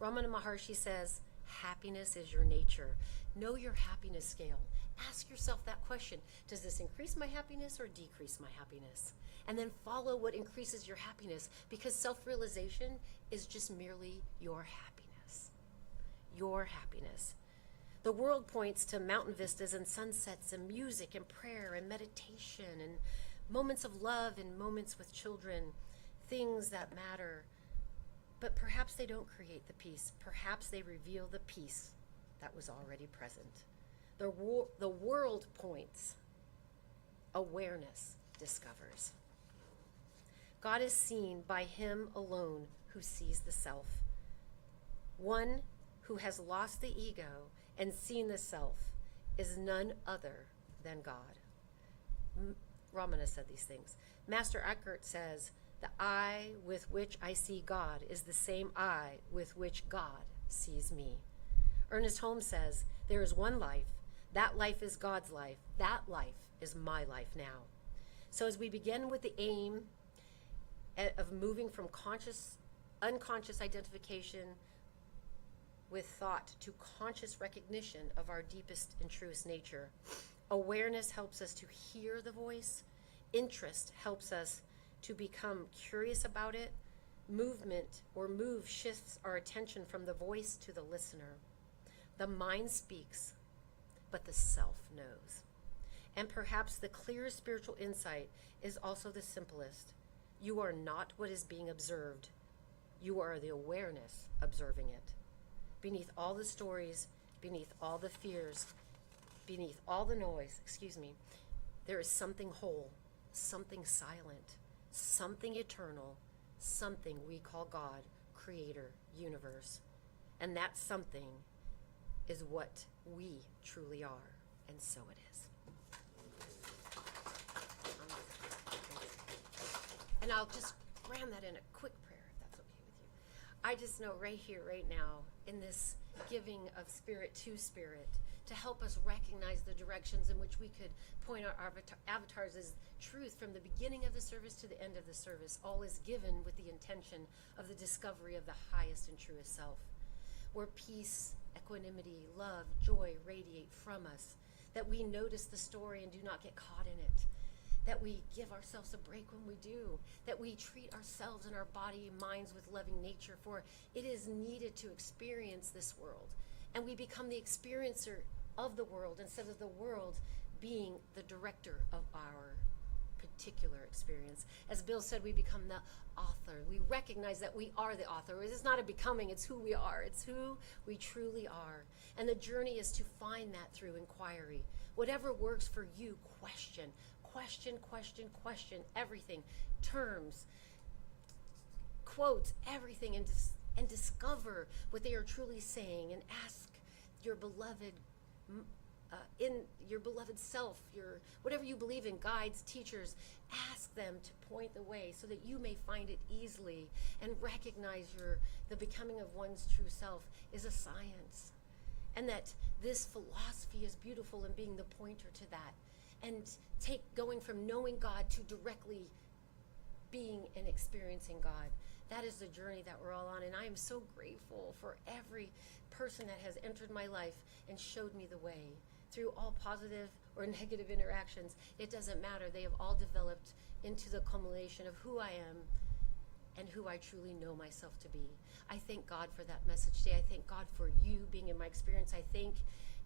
Ramana Maharshi says, happiness is your nature. Know your happiness scale. Ask yourself that question. Does this increase my happiness or decrease my happiness? And then follow what increases your happiness, because self-realization is just merely your happiness. Your happiness. The world points to mountain vistas and sunsets and music and prayer and meditation and moments of love and moments with children, things that matter. But perhaps they don't create the peace. Perhaps they reveal the peace that was already present. The world points. Awareness discovers. God is seen by him alone who sees the self. One who has lost the ego and seen the self is none other than God. Ramana said these things. Master Eckhart says, the eye with which I see God is the same eye with which God sees me. Ernest Holmes says, there is one life. That life is God's life. That life is my life now. So as we begin with the aim of moving from unconscious identification with thought to conscious recognition of our deepest and truest nature, awareness helps us to hear the voice. Interest helps us to become curious about it. Movement or move shifts our attention from the voice to the listener. The mind speaks, but the self knows. And perhaps the clearest spiritual insight is also the simplest. You are not what is being observed. You are the awareness observing it. Beneath all the stories, beneath all the fears, beneath all the noise, there is something whole, something silent, something eternal, something we call God, Creator, Universe. And that something is what we truly are, and so it is. And I'll just ram that in a quick prayer, if that's okay with you. I just know right here, right now, in this giving of spirit to spirit, to help us recognize the directions in which we could point our avatars as truth from the beginning of the service to the end of the service, all is given with the intention of the discovery of the highest and truest self, where peace, equanimity, love, joy radiate from us, that we notice the story and do not get caught in it, that we give ourselves a break when we do, that we treat ourselves and our body and minds with loving nature, for it is needed to experience this world. And we become the experiencer of the world instead of the world being the director of our particular experience. As Bill said, we become the author. We recognize that we are the author. It is not a becoming, it's who we are. It's who we truly are. And the journey is to find that through inquiry. Whatever works for you, question. Question, question, question everything. Terms, quotes, everything, and discover what they are truly saying, and ask your beloved in your beloved self, your whatever you believe in, guides, teachers, ask them to point the way so that you may find it easily, and recognize the becoming of one's true self is a science, and that this philosophy is beautiful in being the pointer to that, and going from knowing God to directly being and experiencing God. That is the journey that we're all on, and I am so grateful for every person that has entered my life and showed me the way through all positive or negative interactions. It doesn't matter. They have all developed into the culmination of who I am and who I truly know myself to be. I thank God for that message today. I thank God for you being in my experience. I thank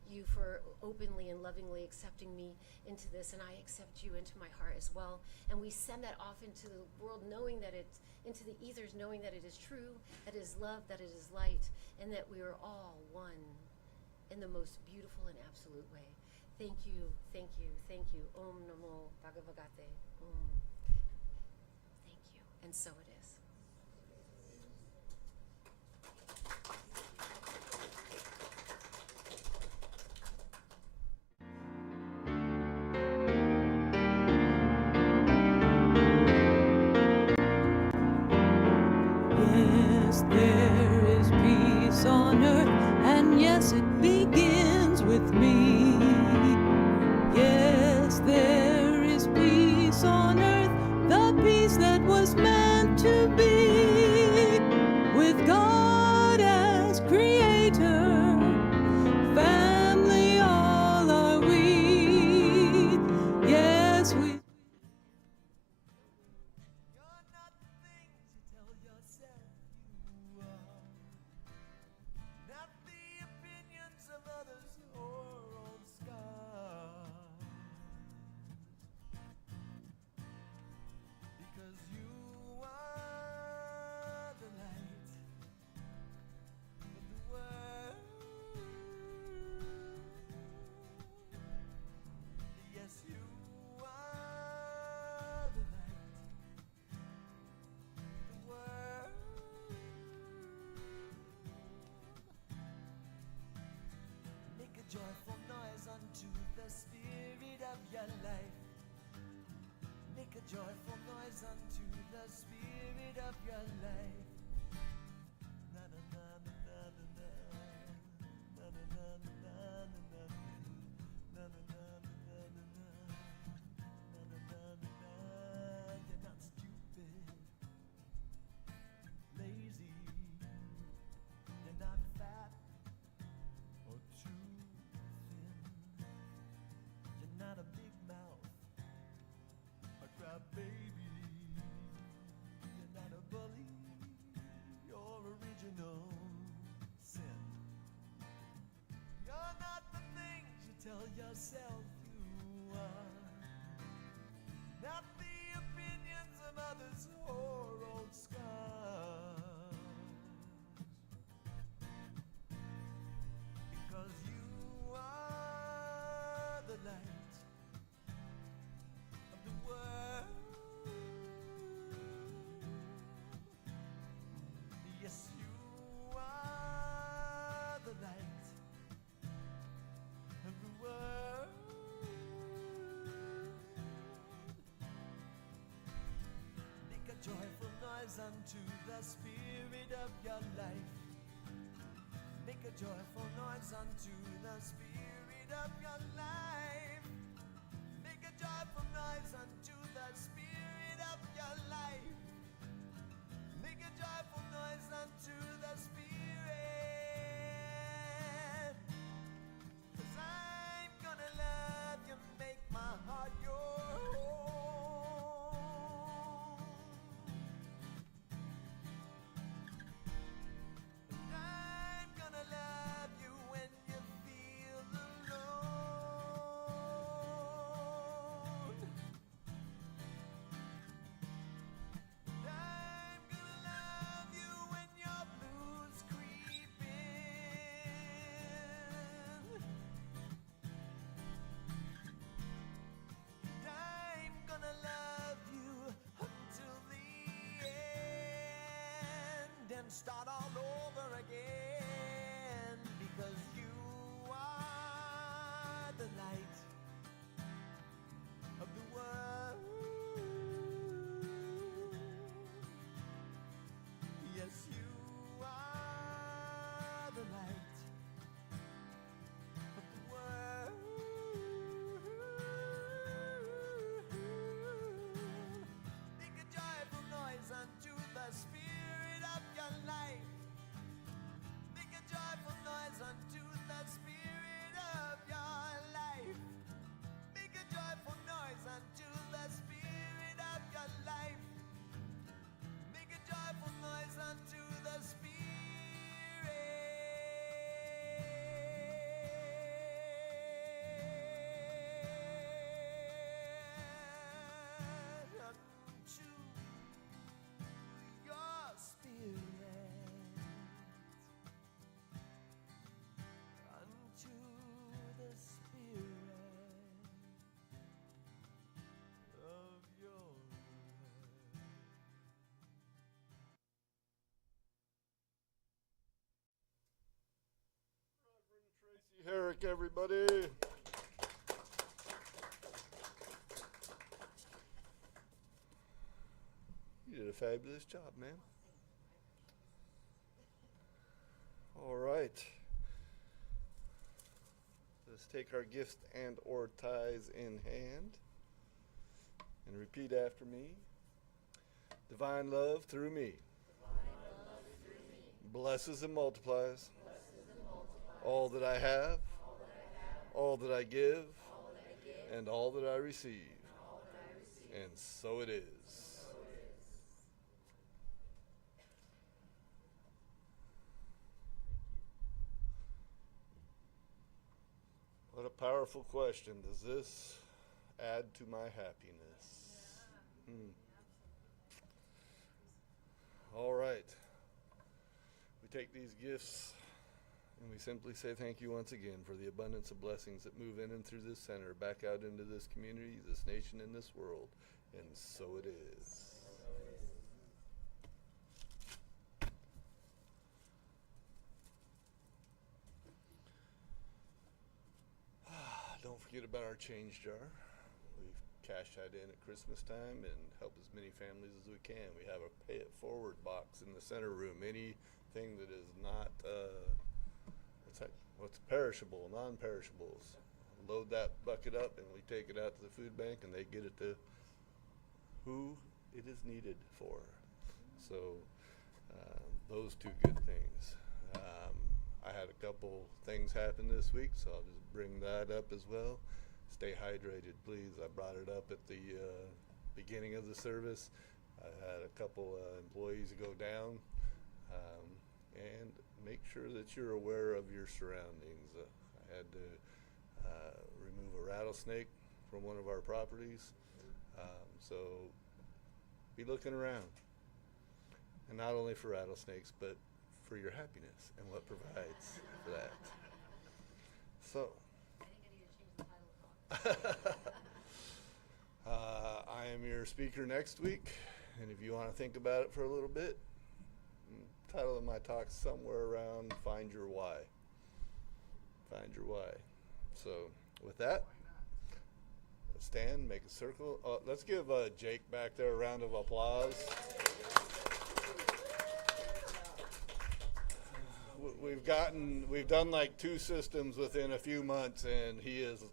you for openly and lovingly accepting me into this, and I accept you into my heart as well. And we send that off into the world knowing that it into the ethers, knowing that it is true, that it is love, that it is light, and that we are all one in the most beautiful and absolute way. Thank you, thank you, thank you. Om Namo Bhagavate. Om. Thank you. And so it is. Yes, there is peace on earth, and yes, it begins with me. Yes, there is peace on earth, the peace that was meant to be. With God as creator, family all are we. Yes, we. You're not the things you tell yourself you are. Not the opinions of others or old scars. Because you are the light of the world. Yes, you are the light of the world. Make a joyful noise unto the spirit of your life. Make a joyful noise unto the spirit of your life. Na na na na na na na. Na na na na na na na. Na na na na na na na. Na na na na na. You're not stupid, lazy. You're not fat or too thin. You're not a big mouth, a crab baby. You're not a bully, you're original sin. You're not the things you tell yourself you are. Not the opinions of others or old scars. Because you are the light of the world. Yes, you are the light of the world. Make a joyful noise unto the spirit of your life. Make a joyful noise unto the spirit of your life. Make a joyful noise unto the spirit of your life. Make a joyful noise unto the spirit. 'Cause I'm gonna love you, make my heart your home. And I'm gonna love you when you feel alone. Herrick, everybody. You did a fabulous job, man. All right. Let's take our gifts and or tithes in hand and repeat after me. Divine love through me blesses and multiplies all that I have, all that I give, and all that I receive. And so it is. What a powerful question. Does this add to my happiness? All right. We take these gifts and we simply say thank you once again for the abundance of blessings that move in and through this center, back out into this community, this nation, and this world. And so it is. Don't forget about our change jar. We've cashed that in at Christmas time and help as many families as we can. We have a pay it forward box in the center room. Anything that is not what's perishable, non-perishables. Load that bucket up and we take it out to the food bank and they get it to who it is needed for. So those two good things. I had a couple things happen this week, so I'll just bring that up as well. Stay hydrated, please. I brought it up at the beginning of the service. I had a couple employees go down, and make sure that you're aware of your surroundings. I had to remove a rattlesnake from one of our properties, so be looking around. And not only for rattlesnakes, but for your happiness and what provides for that. So, I am your speaker next week, and if you want to think about it for a little bit, the title of my talk is somewhere around Find Your Why. Find your why. So, with that, let's stand, make a circle. Let's give Jake back there a round of applause. We've done like 2 systems within a few months, and he is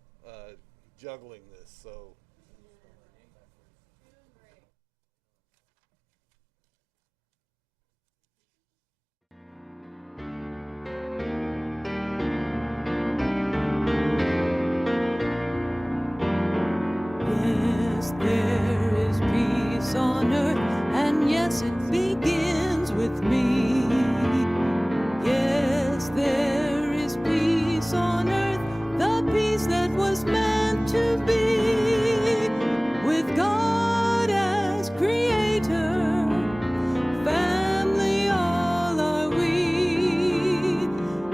juggling this. So. Yes, there is peace on earth, and yes, it begins with me. Yes, there is peace on earth, the peace that was meant to be, with God as creator, family all are we.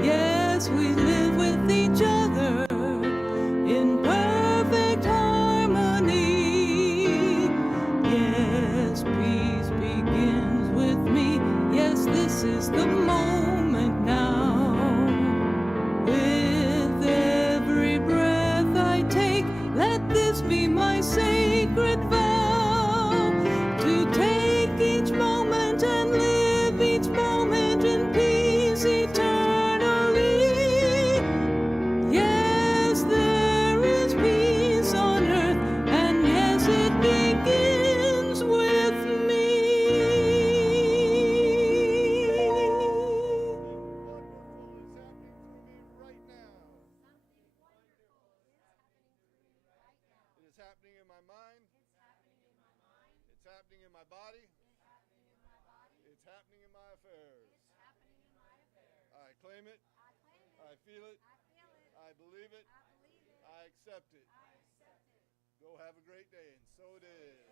Yes, we live with each other in perfect harmony. Yes, peace begins with me. Yes, this is the moment now. With every breath I take, let this be my sacred vow, to take each moment and live each moment in peace eternally. Yes, there is peace on earth, and yes, it begins with me. It is happening in my mind. It's happening in my body. It's happening in my affairs. I claim it. I feel it. I believe it. I accept it. Go have a great day, and so it is.